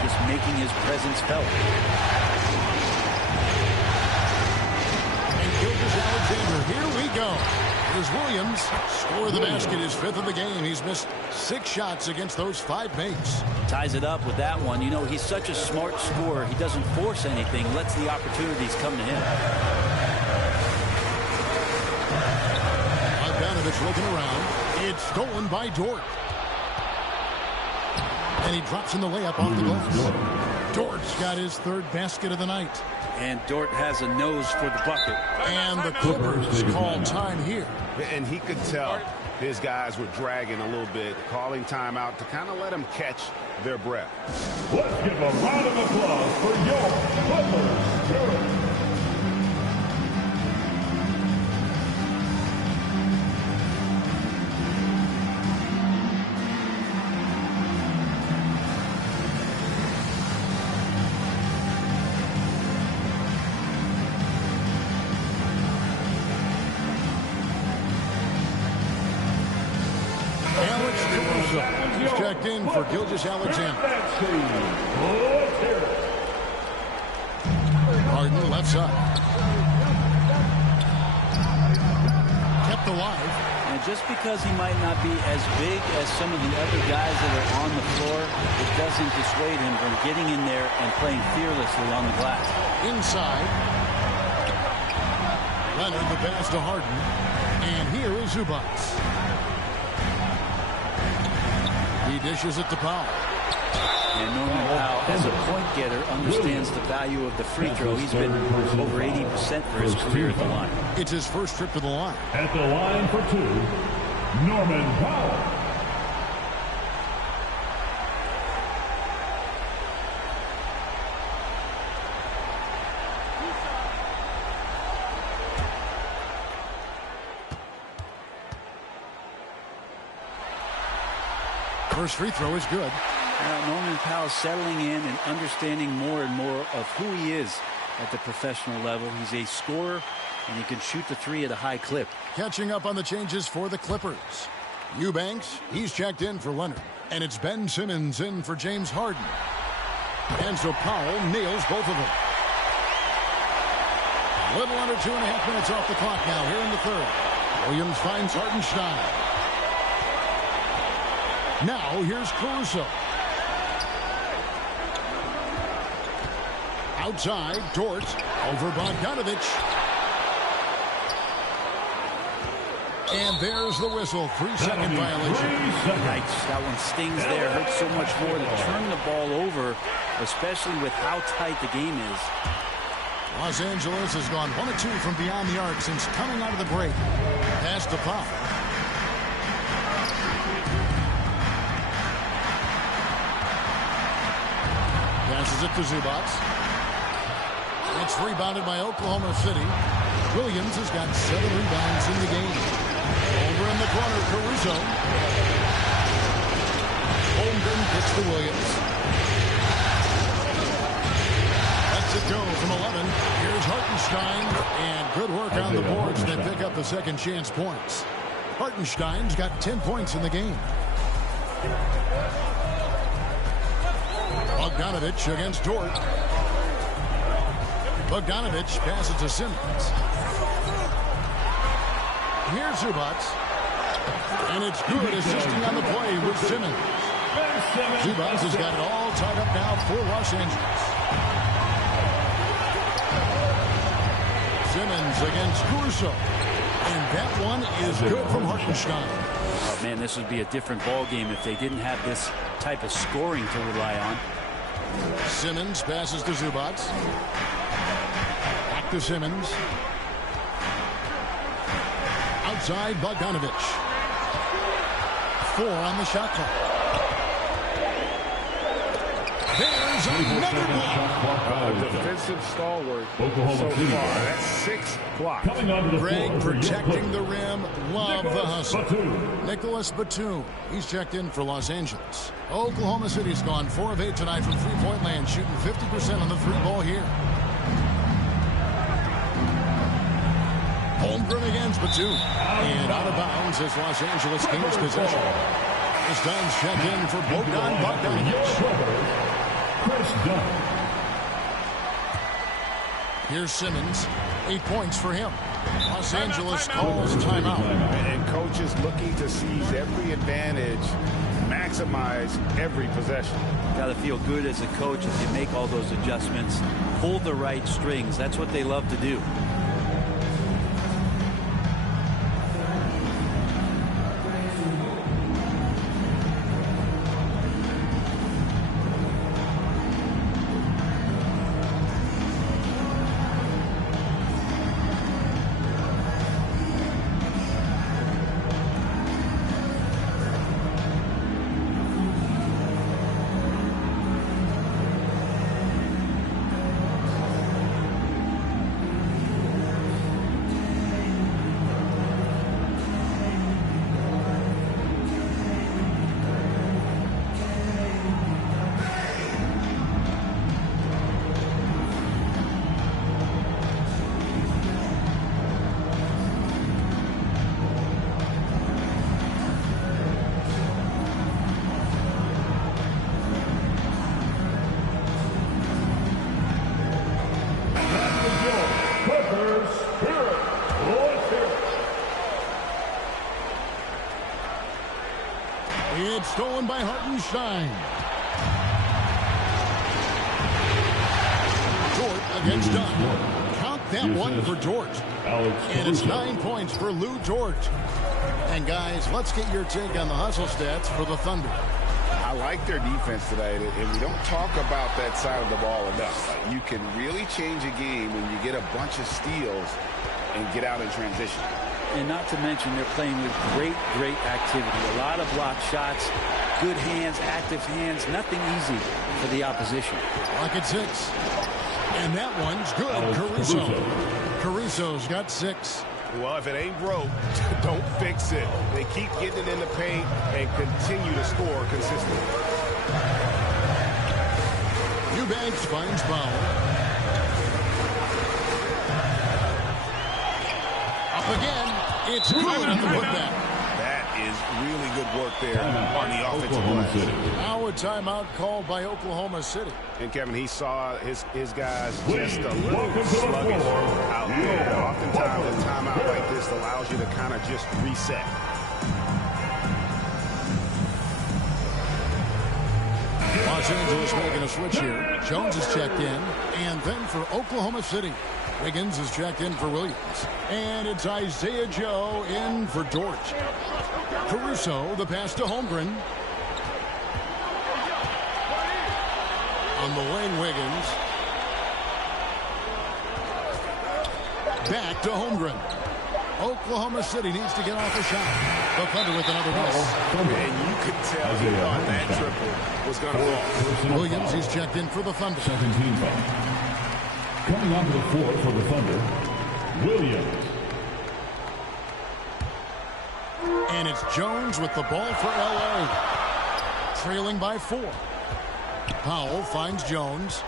just making his presence felt. And Gilgeous-Alexander, here we go. Here's Williams. Score of the basket, his 5th of the game. He's missed 6 shots against those 5 makes. Ties it up with that one. You know, he's such a smart scorer. He doesn't force anything, lets the opportunities come to him. Bogdanovich looking around. It's stolen by Dort. And he drops in the layup off the glass. Dort's got his 3rd basket of the night. And Dort has a nose for the bucket. And the Clippers call time here. And he could tell his guys were dragging a little bit, calling timeout to kind of let them catch their breath. Let's give a round of applause for your Clippers. He's checked in for Gilgeous-Alexander. Harden left side. Kept alive. And just because he might not be as big as some of the other guys that are on the floor, it doesn't dissuade him from getting in there and playing fearlessly on the glass. Inside. Leonard the pass to Harden. And here is Zubac. He dishes it to Powell. And Norman Powell, as a point getter, understands the value of the free throw. He's been over 80% for his career at the line. It's his first trip to the line. At the line for 2, Norman Powell. First free throw is good. Norman Powell settling in and understanding more and more of who he is at the professional level. He's a scorer, and he can shoot the three at a high clip. Catching up on the changes for the Clippers. Eubanks, he's checked in for Leonard. And it's Ben Simmons in for James Harden. And so Powell nails both of them. A little under 2.5 minutes off the clock now here in the third. Williams finds Hartenstein. Now here's Caruso. Outside, Dort over Bogdanovich. And there's the whistle. 3-second violation. Yikes, that one stings there. Hurts so much more to turn the ball over, especially with how tight the game is. Los Angeles has gone 1 of 2 from beyond the arc since coming out of the break. Pass to Powell. Passes it to Zubac. It's rebounded by Oklahoma City. Williams has got 7 rebounds in the game. Over in the corner, Caruso. Holmgren gets to Williams. Lets it go from 11. Here's Hartenstein. And good work on the boards that pick up the second chance points. Hartenstein's got 10 points in the game. Bogdanovich against Dort. Bogdanovich passes to Simmons. Here's Zubac. And it's good, assisting on the play with Simmons. Zubac has got it all tied up now for Los Angeles. Simmons against Caruso. And that one is good from Hartenstein. Oh, man, this would be a different ball game if they didn't have this type of scoring to rely on. Simmons passes to Zubac. Back to Simmons. Outside, Bogdanovich. 4 on the shot clock. There's another one. Defensive stalwart so far. That's 6 blocks. Greg protecting the rim. Love the hustle. Nicholas Batum. He's checked in for Los Angeles. Oklahoma City's gone 4 of 8 tonight from three-point land, shooting 50% on the three ball here. Holmgren against Batum. And out of bounds as Los Angeles gains possession. This time's checked in for Bogdan Bogdanovich. Here's Simmons. 8 points for him. Los Angeles calls timeout. And coaches looking to seize every advantage, maximize every possession. Got to feel good as a coach as you make all those adjustments. Pull the right strings. That's what they love to do. It's stolen by Hartenstein. Dort against Dunn. Count that one for Dort. And it's 9 points for Lou Dort. And guys, let's get your take on the hustle stats for the Thunder. I like their defense today, and we don't talk about that side of the ball enough. You can really change a game when you get a bunch of steals and get out in transition. And not to mention, they're playing with great activity. A lot of block shots, good hands, active hands. Nothing easy for the opposition. Lock at 6. And that one's good. Caruso's got 6. Well, if it ain't broke, don't fix it. They keep getting it in the paint and continue to score consistently. Eubanks finds Powell. Up again. It's good on the putback. That is really good work there on the offensive glass. Now a timeout called by Oklahoma City. And Kevin, he saw his guys just a little sluggish out there. Oftentimes a timeout like this allows you to kind of just reset. Los Angeles making a switch here. Jones is checked in. And then for Oklahoma City, Wiggins is checked in for Williams. And it's Isaiah Joe in for Dort. Caruso, the pass to Holmgren. On the wing, Wiggins. Back to Holmgren. Oklahoma City needs to get off a shot. The Thunder with another miss. And you could tell he thought that triple was going to fall. Williams, he's checked in for the Thunder. 17 foul. Coming onto the floor for the Thunder, Williams. And it's Jones with the ball for L.A. Trailing by 4. Powell finds Jones.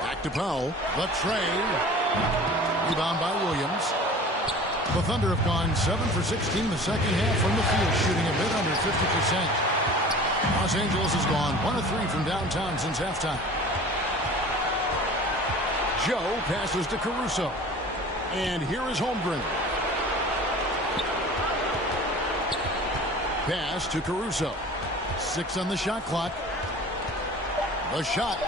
Back to Powell. The tray. Rebound by Williams. The Thunder have gone 7 for 16 in the second half from the field, shooting a bit under 50%. Los Angeles has gone 1 of 3 from downtown since halftime. Joe passes to Caruso. And here is Holmgren. Pass to Caruso. 6 on the shot clock. The shot.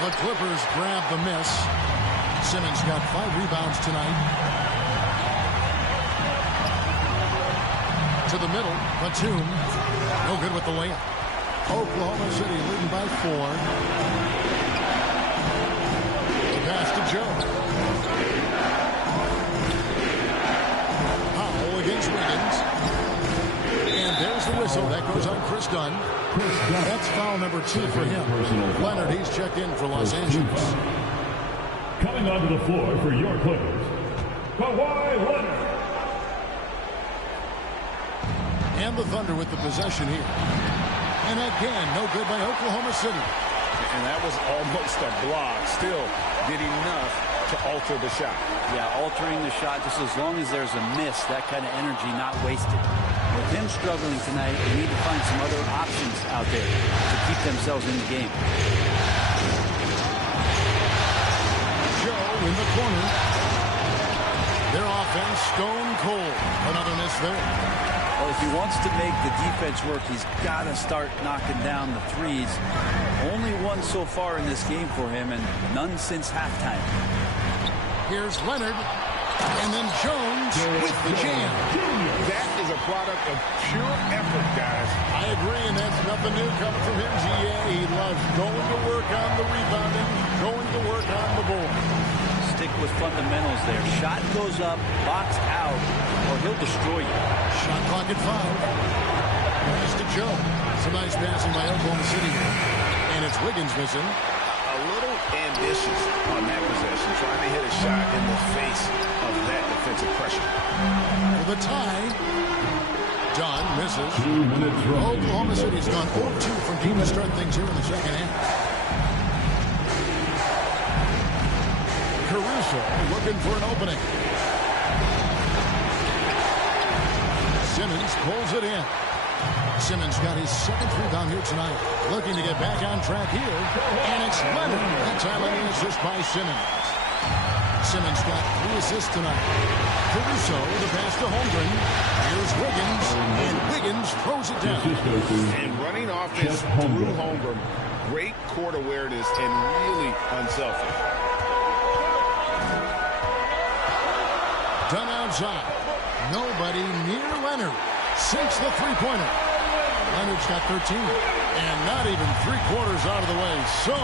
The Clippers grab the miss. Simmons got 5 rebounds tonight. To the middle, Batum. No good with the layup. Oklahoma City leading by 4. The pass to Joe. Powell against Wiggins. And there's the whistle. That goes on Chris Dunn. That's foul number 2 for him. Leonard, he's checked in for Los Angeles. Coming onto the floor for your Clippers, Kawhi Leonard. And the Thunder with the possession here. And again, no good by Oklahoma City. And that was almost a block. Still did enough to alter the shot. Yeah, altering the shot just as long as there's a miss, that kind of energy not wasted. With him struggling tonight, they need to find some other options out there to keep themselves in the game. Joe in the corner. Their offense stone cold. Another miss there. Well, if he wants to make the defense work, he's got to start knocking down the threes. Only one so far in this game for him, and none since halftime. Here's Leonard, and then Jones with the jam. That is a product of pure effort, guys. I agree, and that's nothing new coming from him, GA. He loves going to work on the rebounding, going to work on the board. Stick with fundamentals there. Shot goes up, box out, or he'll destroy you. Shot clock at 5. Pass to Joe. Some nice passing by Oklahoma City. And it's Wiggins missing. A little ambitious on that possession, trying to hit a shot in the face of that defensive pressure. For the tie. Dunn misses. 2 minutes remaining. Oklahoma City's gone 0-2 from deep to start things here in the second half. Caruso looking for an opening. Simmons pulls it in. Simmons got his 7th rebound here tonight. Looking to get back on track here. And it's Leonard. That time an assist by Simmons. Simmons got 3 assists tonight. Caruso the pass to Holmgren. Here's Wiggins. And Wiggins throws it down. And running offense through Holmgren. Great court awareness and really unselfish. Done outside. Nobody near Leonard sinks the three-pointer. Leonard's got 13. And not even 3/4 out of the way. So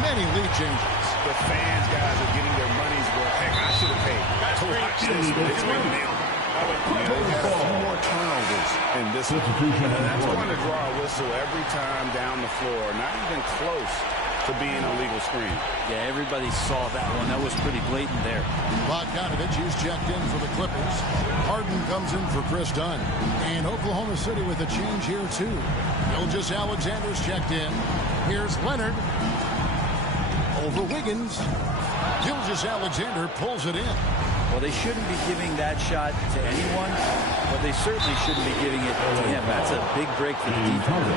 many lead changes. The fans, guys, are getting their money's worth. Heck, I should have paid to watch this. It's been nailed. They've had a few more turnovers in this one. And that's going to draw a whistle every time down the floor. Not even close to being a legal screen. Yeah, everybody saw that one. That was pretty blatant there. Bogdanovich is checked in for the Clippers. Harden comes in for Chris Dunn. And Oklahoma City with a change here, too. Gilgeous-Alexander's checked in. Here's Leonard. Over Wiggins. Gilgeous-Alexander pulls it in. Well, they shouldn't be giving that shot to anyone, but they certainly shouldn't be giving it to him. That's a big break for the defense.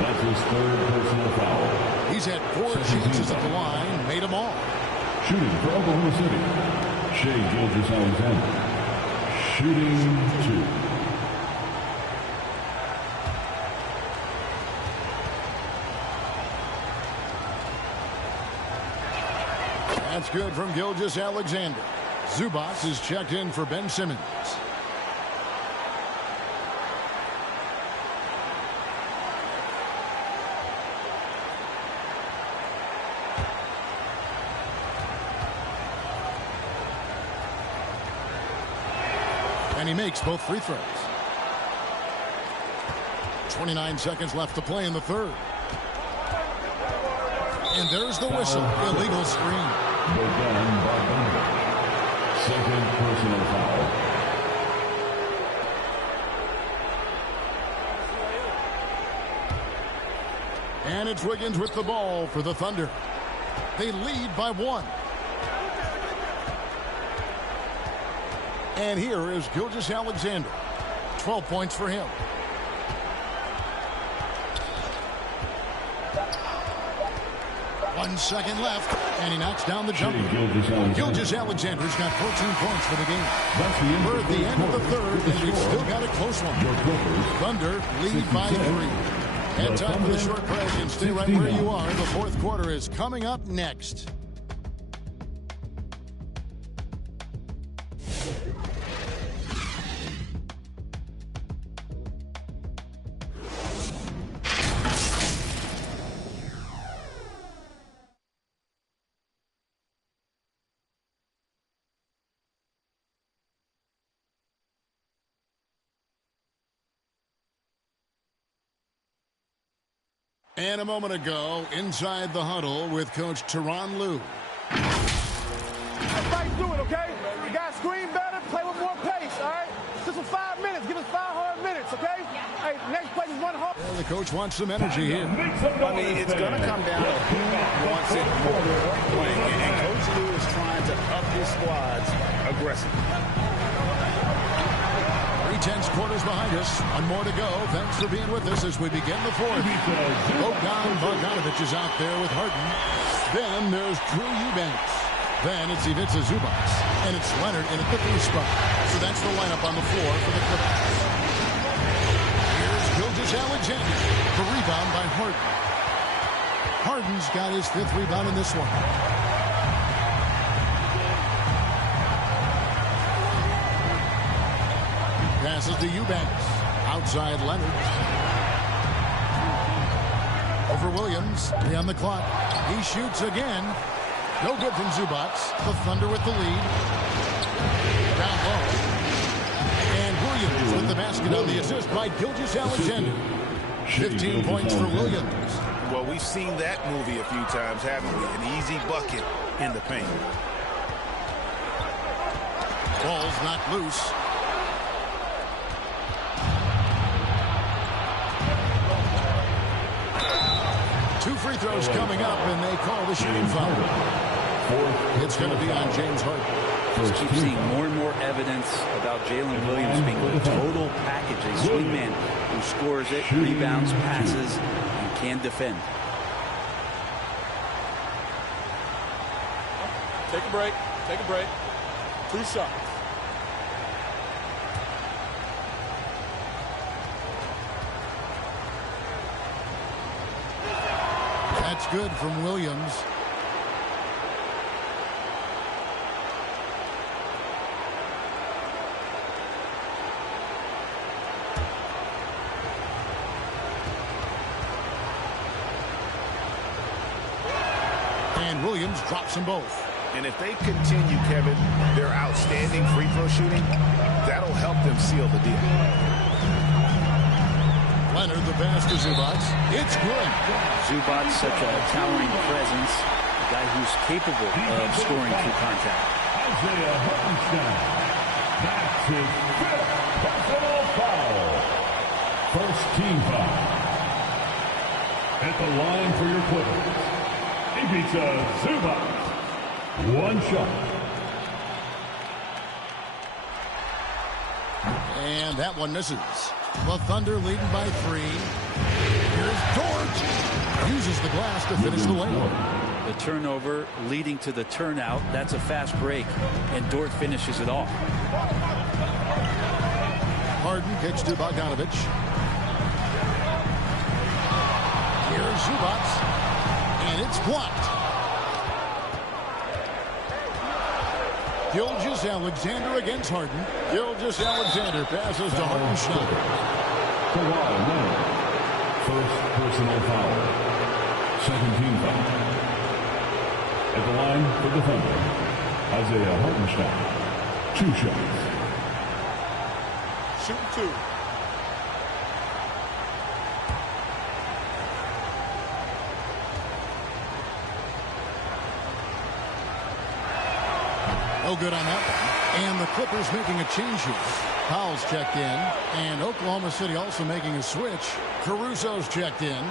That's his third personal foul. He's had 4 chances at the line, made them all. Shooting for Oklahoma City, Shai Gilgeous-Alexander. Shooting 2. That's good from Gilgeous-Alexander. Zubac is checked in for Ben Simmons. And he makes both free throws. 29 seconds left to play in the third. And there's the whistle. Illegal screen. Second personal foul. And it's Wiggins with the ball for the Thunder. They lead by 1. And here is Gilgeous-Alexander. 12 points for him. One second left, and he knocks down the jumper. Gilgeous-Alexander's got 14 points for the game. We're at the end of the third, and we've still got a close one. Thunder lead by 3. And time for the short break, and stay right where you are. The fourth quarter is coming up next. And a moment ago, inside the huddle with Coach Tyronn Lue. Let's fight through it, okay? You guys screen better, play with more pace, all right? Just for 5 minutes. Give us 5 hard minutes, okay? Hey, next play is 1 hard. Well, the coach wants some energy here. I mean, it's going to come down to who wants it more playing. And Coach Lue is trying to up his squads aggressively. 3/10 quarters behind us. One more to go. Thanks for being with us as we begin the fourth. Bogdanovich is out there with Harden. Then there's Drew Eubanks. Then it's Ivica Zubac. And it's Leonard in at the 3 spot. So that's the lineup on the floor for the Clippers. Here's Gilgeous-Alexander. The rebound by Harden. Harden's got his 5th rebound in this one. Passes to Eubanks. Outside Leonard. Over Williams. 3 on the clock. He shoots again. No good from Zubac. The Thunder with the lead. Down low. And Williams with the basket on the assist by Gilgeous-Alexander. 15 points for Williams. Well, we've seen that movie a few times, haven't we? An easy bucket in the paint. Ball's knocked loose. Two free throws coming up, and they call the shooting foul. It's going to be on James Harden. Just keep seeing more and more evidence about Jalen Williams being a total package, a swingman who scores it, rebounds, passes, and can defend. Take a break. Take a break. 2 shots. That's good from Williams. And Williams drops them both. And if they continue, Kevin, their outstanding free throw shooting, that'll help them seal the deal. Leonard, the pass to Zubac. It's good. Zubac, such a towering presence, a guy who's capable of scoring through contact. Isaiah Hartenstein. That's his fifth personal foul. First team foul. At the line for your Clippers, Ivica Zubac. One shot. And that one misses. The Thunder leading by 3. Here's Dort. Uses the glass to finish the layup. The turnover leading to the turnout. That's a fast break. And Dort finishes it off. Harden kicks to Bogdanovich. Here's Zubac. And it's blocked. Gilgeous-Alexander against Harden. Gilgeous-Alexander passes to Hartenstein. Kawhi Leonard. First personal foul. Second team foul. At the line for the Thunder, Isaiah Hartenstein. 2 shots. Shoot 2. No good on that one. And the Clippers making a change here. Powell's checked in. And Oklahoma City also making a switch. Caruso's checked in.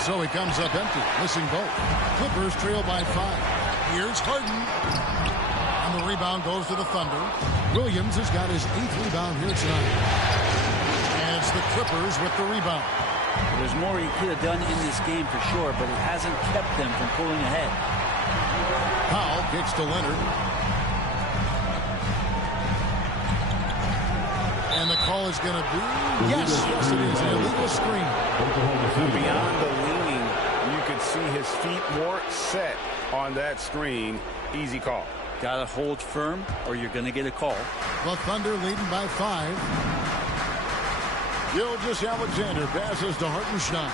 So he comes up empty, missing both. Clippers trail by 5. Here's Harden. And the rebound goes to the Thunder. Williams has got his 8th rebound here tonight. As the Clippers with the rebound. There's more he could have done in this game for sure, but it hasn't kept them from pulling ahead. Powell kicks to Leonard. And the call is going to be, yes, it is, an illegal screen. Beyond the leaning, you could see his feet more set on that screen. Easy call. Got to hold firm or you're going to get a call. The Thunder leading by 5. Gilgeous-Alexander passes to Hartenstein.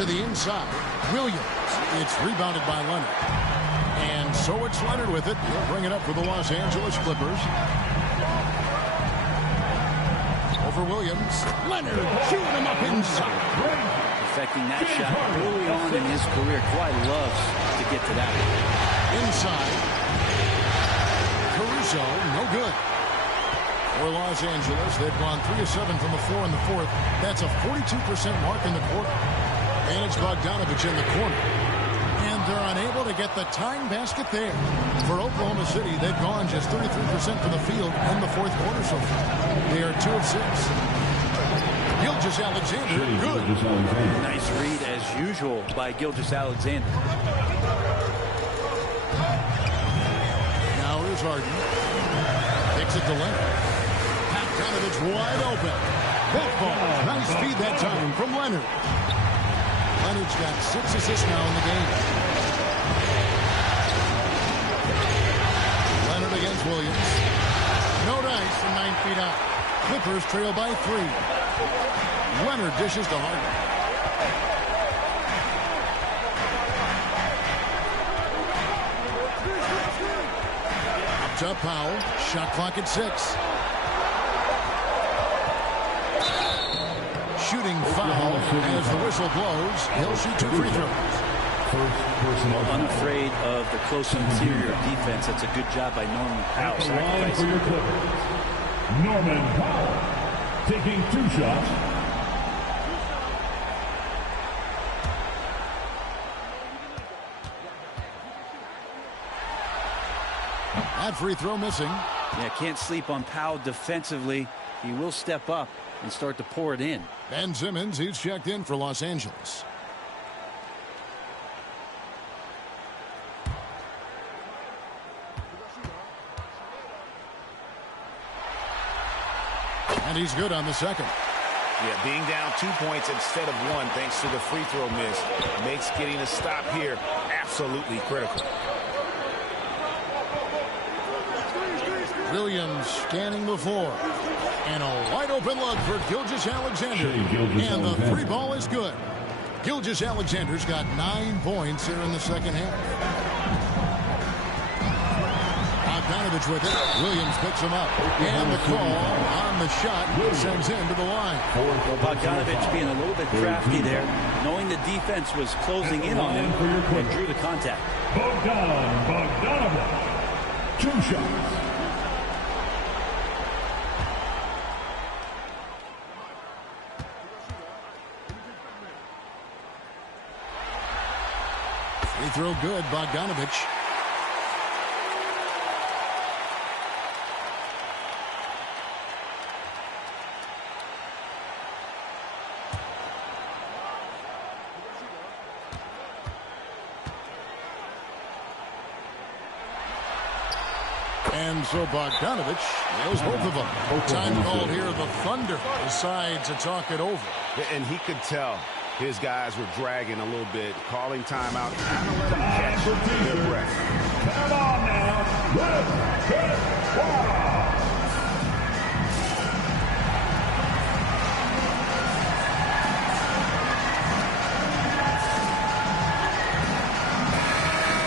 To the inside, Williams. It's rebounded by Leonard. And so it's Leonard with it. He'll bring it up for the Los Angeles Clippers. Over Williams. Leonard shooting him up inside. Perfecting that shot early on in his career. Kawhi loves to get to that. Inside. Caruso, no good. For Los Angeles, they've gone 3 of 7 from the floor in the 4th. That's a 42% mark in the quarter. And it's Bogdanovich in the corner. And they're unable to get the tying basket there. For Oklahoma City, they've gone just 33% from the field in the 4th quarter so far. They are 2 of 6. Gilgeous-Alexander, good. Nice read as usual by Gilgeous-Alexander. Now here's Harden. Kicks it to Leonard. Bogdanovich wide open. That ball. Nice feed that time from Leonard. Leonard's got 6 assists now in the game. Leonard against Williams. No dice from 9 feet out. Clippers trail by 3. Leonard dishes to Harden. Up to Powell. Shot clock at 6. Shooting foul as the whistle blows. He'll shoot 2 free throws. Unafraid of the close interior defense. That's a good job by Norman Powell. Sacrificing. Norman Powell taking 2 shots. That free throw missing. Yeah, can't sleep on Powell defensively. He will step up and start to pour it in. Ben Simmons, he's checked in for Los Angeles. And he's good on the second. Yeah, being down 2 points instead of 1 thanks to the free throw miss makes getting a stop here absolutely critical. Williams scanning the floor. And a wide open look for Gilgeous-Alexander. And the three ball is good. Gilgeous-Alexander's got 9 points here in the second half. Bogdanovich with it. Williams picks him up. And the call on the shot sends him to the line. Bogdanovich being a little bit crafty there, knowing the defense was closing in on him and drew the contact. Bogdanovich. 2 shots. Free throw good, Bogdanovich. And so Bogdanovich knows both of them. Time called here. The Thunder decide to talk it over. And he could tell his guys were dragging a little bit, calling timeout, kind of let them catch their breath. Come on now, let's get wild.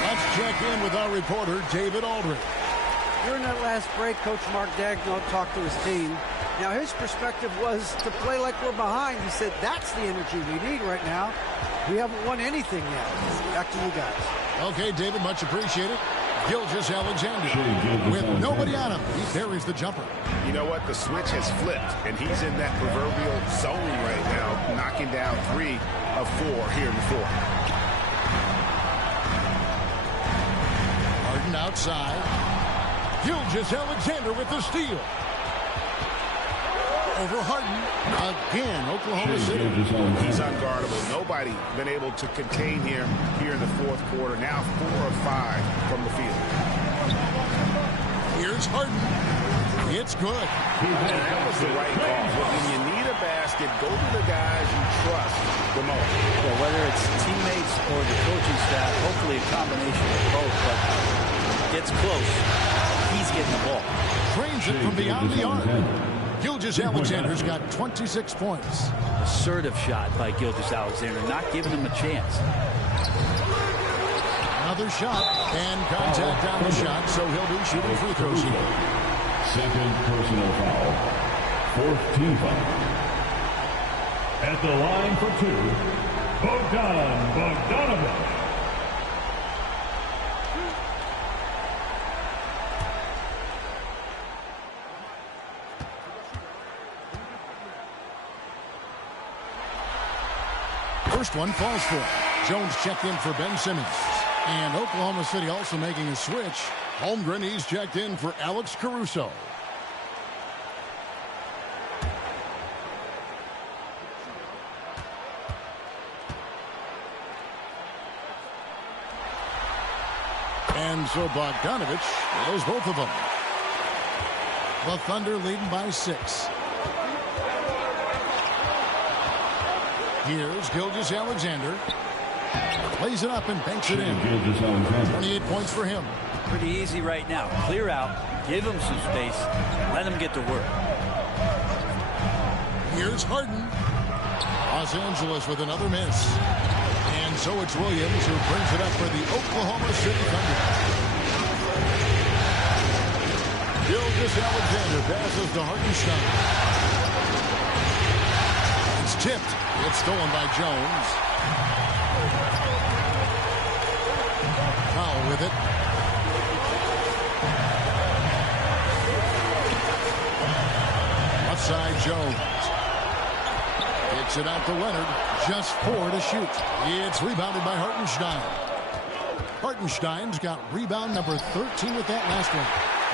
Let's check in with our reporter, David Aldridge. During that last break, Coach Mark Daigneault talked to his team. Now, his perspective was to play like we're behind. He said, that's the energy we need right now. We haven't won anything yet. Back to you guys. Okay, David, much appreciated. Gilgeous-Alexander with nobody on him. He buries the jumper. You know what? The switch has flipped, and he's in that proverbial zone right now, knocking down 3 of 4 here in the fourth. Harden outside. Gilgeous-Alexander with the steal. Over Harden. Again, Oklahoma City. He's unguardable. Nobody been able to contain him here in the fourth quarter. Now 4 of 5 from the field. Here's Harden. It's good. And that was the right call. When you need a basket, go to the guys you trust the most. Well, whether it's teammates or the coaching staff, hopefully a combination of both, but gets close. He's getting the ball. Drains it from beyond the arc. Gilgeous-Alexander's got 26 points. Assertive shot by Gilgeous-Alexander, not giving him a chance. Another shot and contact on the shot, so he'll be shooting free throws here. Second personal foul. 4th team foul. At the line for 2, Bogdanovich. First one falls for him. Jones checked in for Ben Simmons. And Oklahoma City also making a switch. Holmgren, he's checked in for Alex Caruso. And so Bogdanovich knows both of them. The Thunder leading by 6. Here's Gilgeous-Alexander. Plays it up and banks it in. 28 points for him. Pretty easy right now. Clear out, give him some space, let him get to work. Here's Harden. Los Angeles with another miss. And so it's Williams who brings it up for the Oklahoma City Thunder. Gilgeous-Alexander passes to Hartenstein. It's tipped. It's stolen by Jones. Powell with it. Left side Jones. Kicks it out to Leonard. Just 4 to shoot. It's rebounded by Hartenstein. Hartenstein's got rebound number 13 with that last one.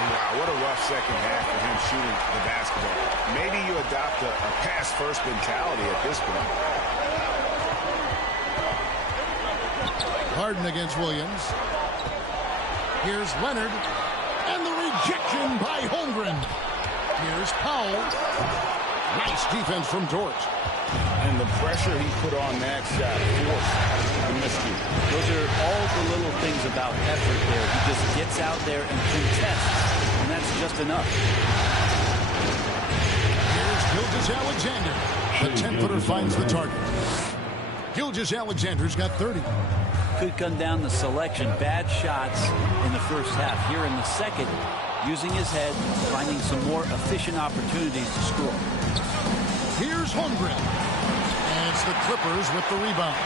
Wow, what a rough second half for him shooting the basketball. Maybe you adopt a pass-first mentality at this point. Harden against Williams. Here's Leonard. And the rejection by Holmgren. Here's Powell. Nice defense from Dort. And the pressure he put on that shot forced the miscue. Those are all the little things about effort there. He just gets out there and contests. And that's just enough. Here's Gilgeous-Alexander. The 10-footer finds the target. Gilgeous-Alexander's got 30. Could come down to selection. Bad shots in the first half. Here in the second, using his head, finding some more efficient opportunities to score. Here's Holmgren. And it's the Clippers with the rebound.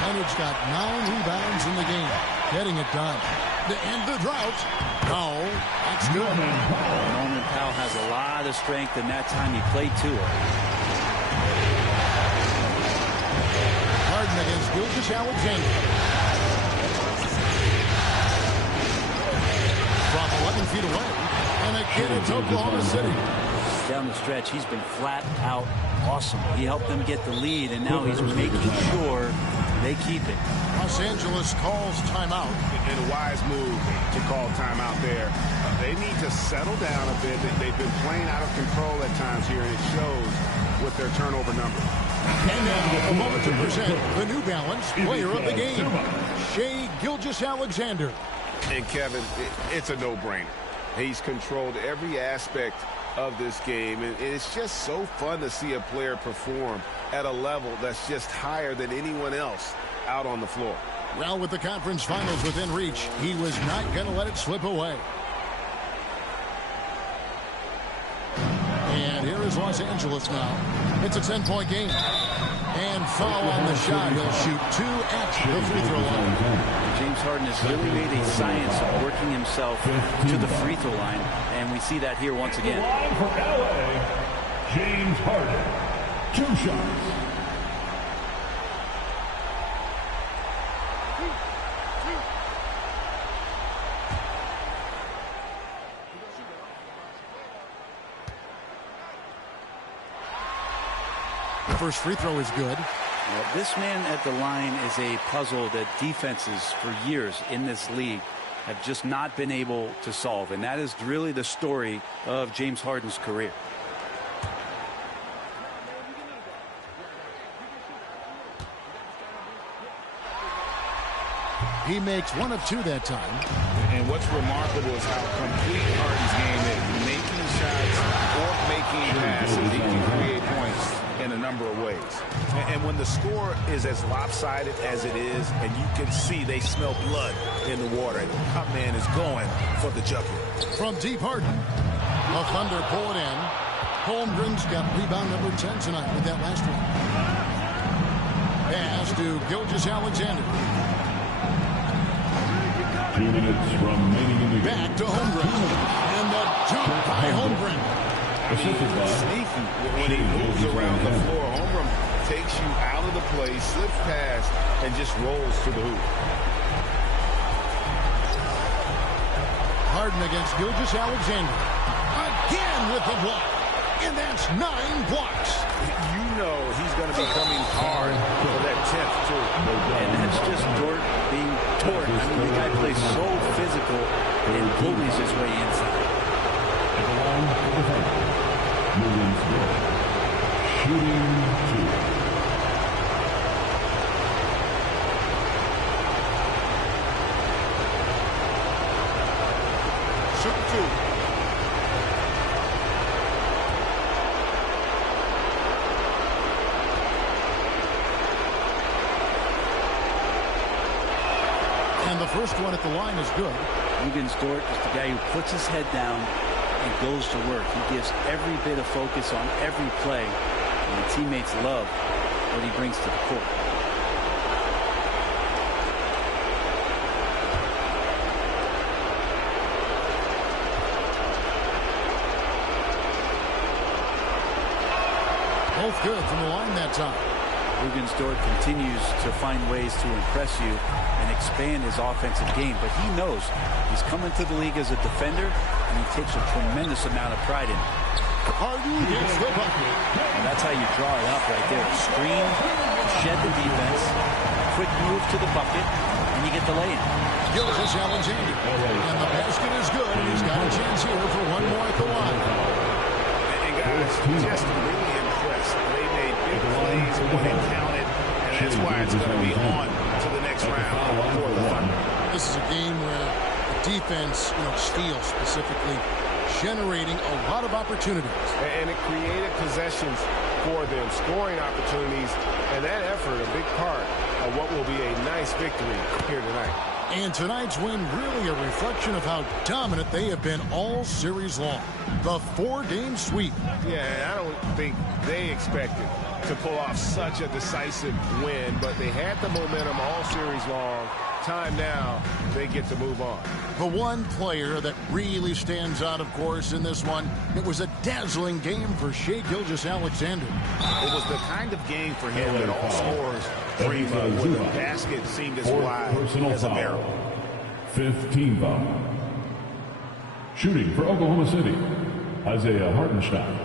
Leonard's got 9 rebounds in the game. Getting it done. To end the drought. No, that's good. Norman Powell has a lot of strength, and that time he played to it. Harden against Gilgeous-Alexander. From 11 feet away. And again, it's Oklahoma City. Down the stretch, he's been flat out awesome. He helped them get the lead, and now he's making sure they keep it. Los Angeles calls timeout. And a wise move to call timeout there. They need to settle down a bit. They've been playing out of control at times here, and it shows with their turnover numbers. And now, a moment to present the New Balance player of the game, Shai Gilgeous-Alexander. And Kevin, it's a no-brainer. He's controlled every aspect of this game, and it's just so fun to see a player perform at a level that's just higher than anyone else out on the floor. Well, with the conference finals within reach, he was not going to let it slip away. And here is Los Angeles now. It's a 10-point game. And foul on the shot. He'll shoot 2 at the free throw line. James Harden has really made a science of working himself to the free throw line, and we see that here once again. Line for LA, James Harden. 2 shots. The first free throw is good. Well, this man at the line is a puzzle that defenses for years in this league have just not been able to solve, and that is really the story of James Harden's career. He makes 1 of 2 that time. And what's remarkable is how complete Harden's game is. Making shots or making passes, he can create points in a number of ways. And when the score is as lopsided as it is, and you can see they smell blood in the water, our man is going for the jugular. From deep, Harden. The Thunder pull it in. Holmgren's got rebound number 10 tonight with that last one. Pass to Gilgeous-Alexander. 2 minutes remaining in the game. Back to Holmgren. And the jump by Holmgren. Sneaky when he moves around the floor. Holmgren takes you out of the play, slips past, and just rolls to the hoop. Harden against Gilgeous-Alexander. Again with the block. And that's 9 blocks. You know he's going to be coming hard for that 10th, too. And that's just Dort being Dort. I mean, the guy plays so physical and bullies his way inside. At the line for the Thunder, Williams Dort. Shooting 2. And the first one at the line is good. Williams Dort is the guy who puts his head down and goes to work. He gives every bit of focus on every play, and the teammates love what he brings to the court. Both good from the line that time. Williams Dort continues to find ways to impress you and expand his offensive game, but he knows he's coming to the league as a defender, and he takes a tremendous amount of pride in it. Harden gets the bucket. And that's how you draw it up right there. Screen, shed the defense, quick move to the bucket, and you get the lay-in. Gilgeous-Alexander. And the basket is good, and he's got a chance here for one more at the line. And guys, just really impressed. They made big plays when it counted, and that's why it's going to be on to the next round for the Thunder. This is a game where Defense, steals specifically, generating a lot of opportunities. And it created possessions for them, scoring opportunities, and that effort a big part of what will be a nice victory here tonight. And tonight's win really a reflection of how dominant they have been all series long. The 4-game sweep. Yeah, I don't think they expected to pull off such a decisive win, but they had the momentum all series long. Time now, they get to move on. The one player that really stands out, of course, in this one, it was a dazzling game for Shai Gilgeous-Alexander. It was the kind of game for him that all scores dream of, when the basket seemed as wide as a barrel. 5th team foul. Shooting for Oklahoma City, Isaiah Hartenstein.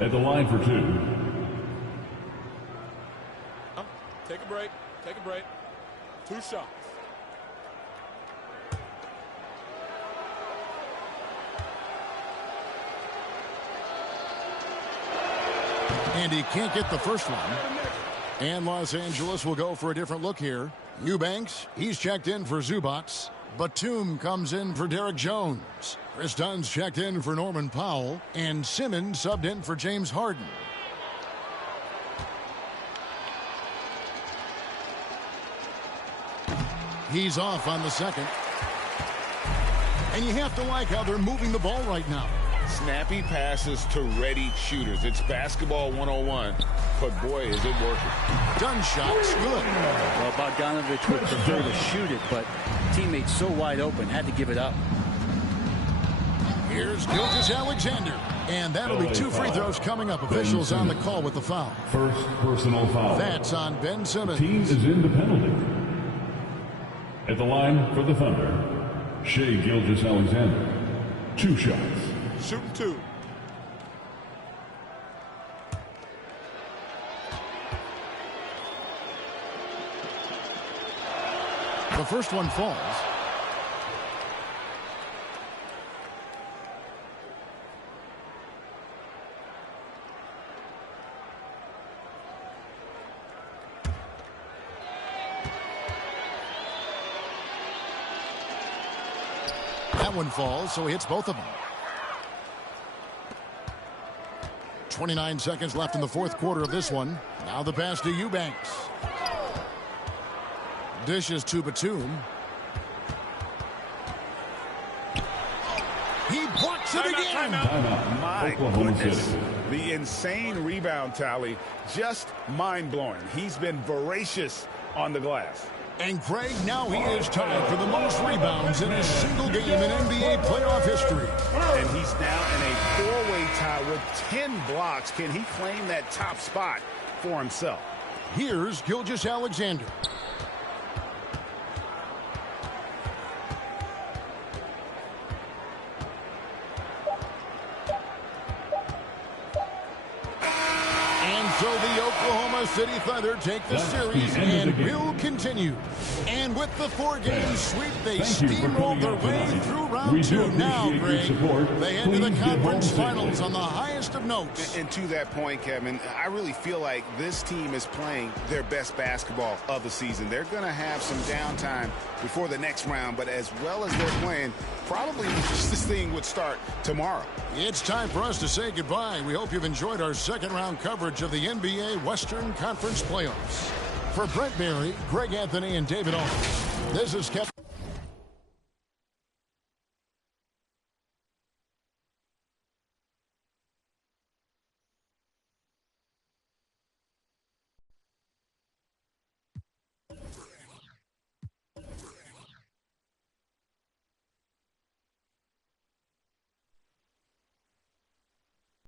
At the line for 2. Take a break. Take a break. 2 shots. And he can't get the first one. And Los Angeles will go for a different look here. Eubanks, he's checked in for Zubats. Batum comes in for Derek Jones. Chris Dunn's checked in for Norman Powell. And Simmons subbed in for James Harden. He's off on the second. And you have to like how they're moving the ball right now. Snappy passes to ready shooters. It's basketball 101, but boy, is it working. Dunn shot's good. Well, Bogdanovich would prefer to shoot it, but teammates so wide open, had to give it up. Here's Gilgeous-Alexander. And that'll be 2 free throws coming up. Officials on the call with the foul. First personal foul. That's on Ben Simmons. Team is in the penalty. At the line for the Thunder, Shai Gilgeous-Alexander. 2 shots. Shooting 2. The first one falls. That one falls, so he hits both of them. 29 seconds left in the 4th quarter of this one. Now the pass to Eubanks. Dishes to Batum. He blocks it again. My goodness. The insane rebound tally, just mind-blowing. He's been voracious on the glass. And Craig, now he is tied for the most rebounds in a single game in NBA playoff history. And he's now in a 4-way tie with 10 blocks. Can he claim that top spot for himself? Here's Gilgeous-Alexander. So the Oklahoma City Thunder take the series and will continue. And with the 4-game sweep, they steamrolled their way through round 2. Now, Greg, they enter the conference finals on the highest of notes. And to that point, Kevin, I really feel like this team is playing their best basketball of the season. They're going to have some downtime before the next round, but as well as they're playing, probably this thing would start tomorrow. It's time for us to say goodbye. We hope you've enjoyed our second-round coverage of the NBA Western Conference Playoffs. For Brent Barry, Greg Anthony, and David Aldridge, this is Kevin.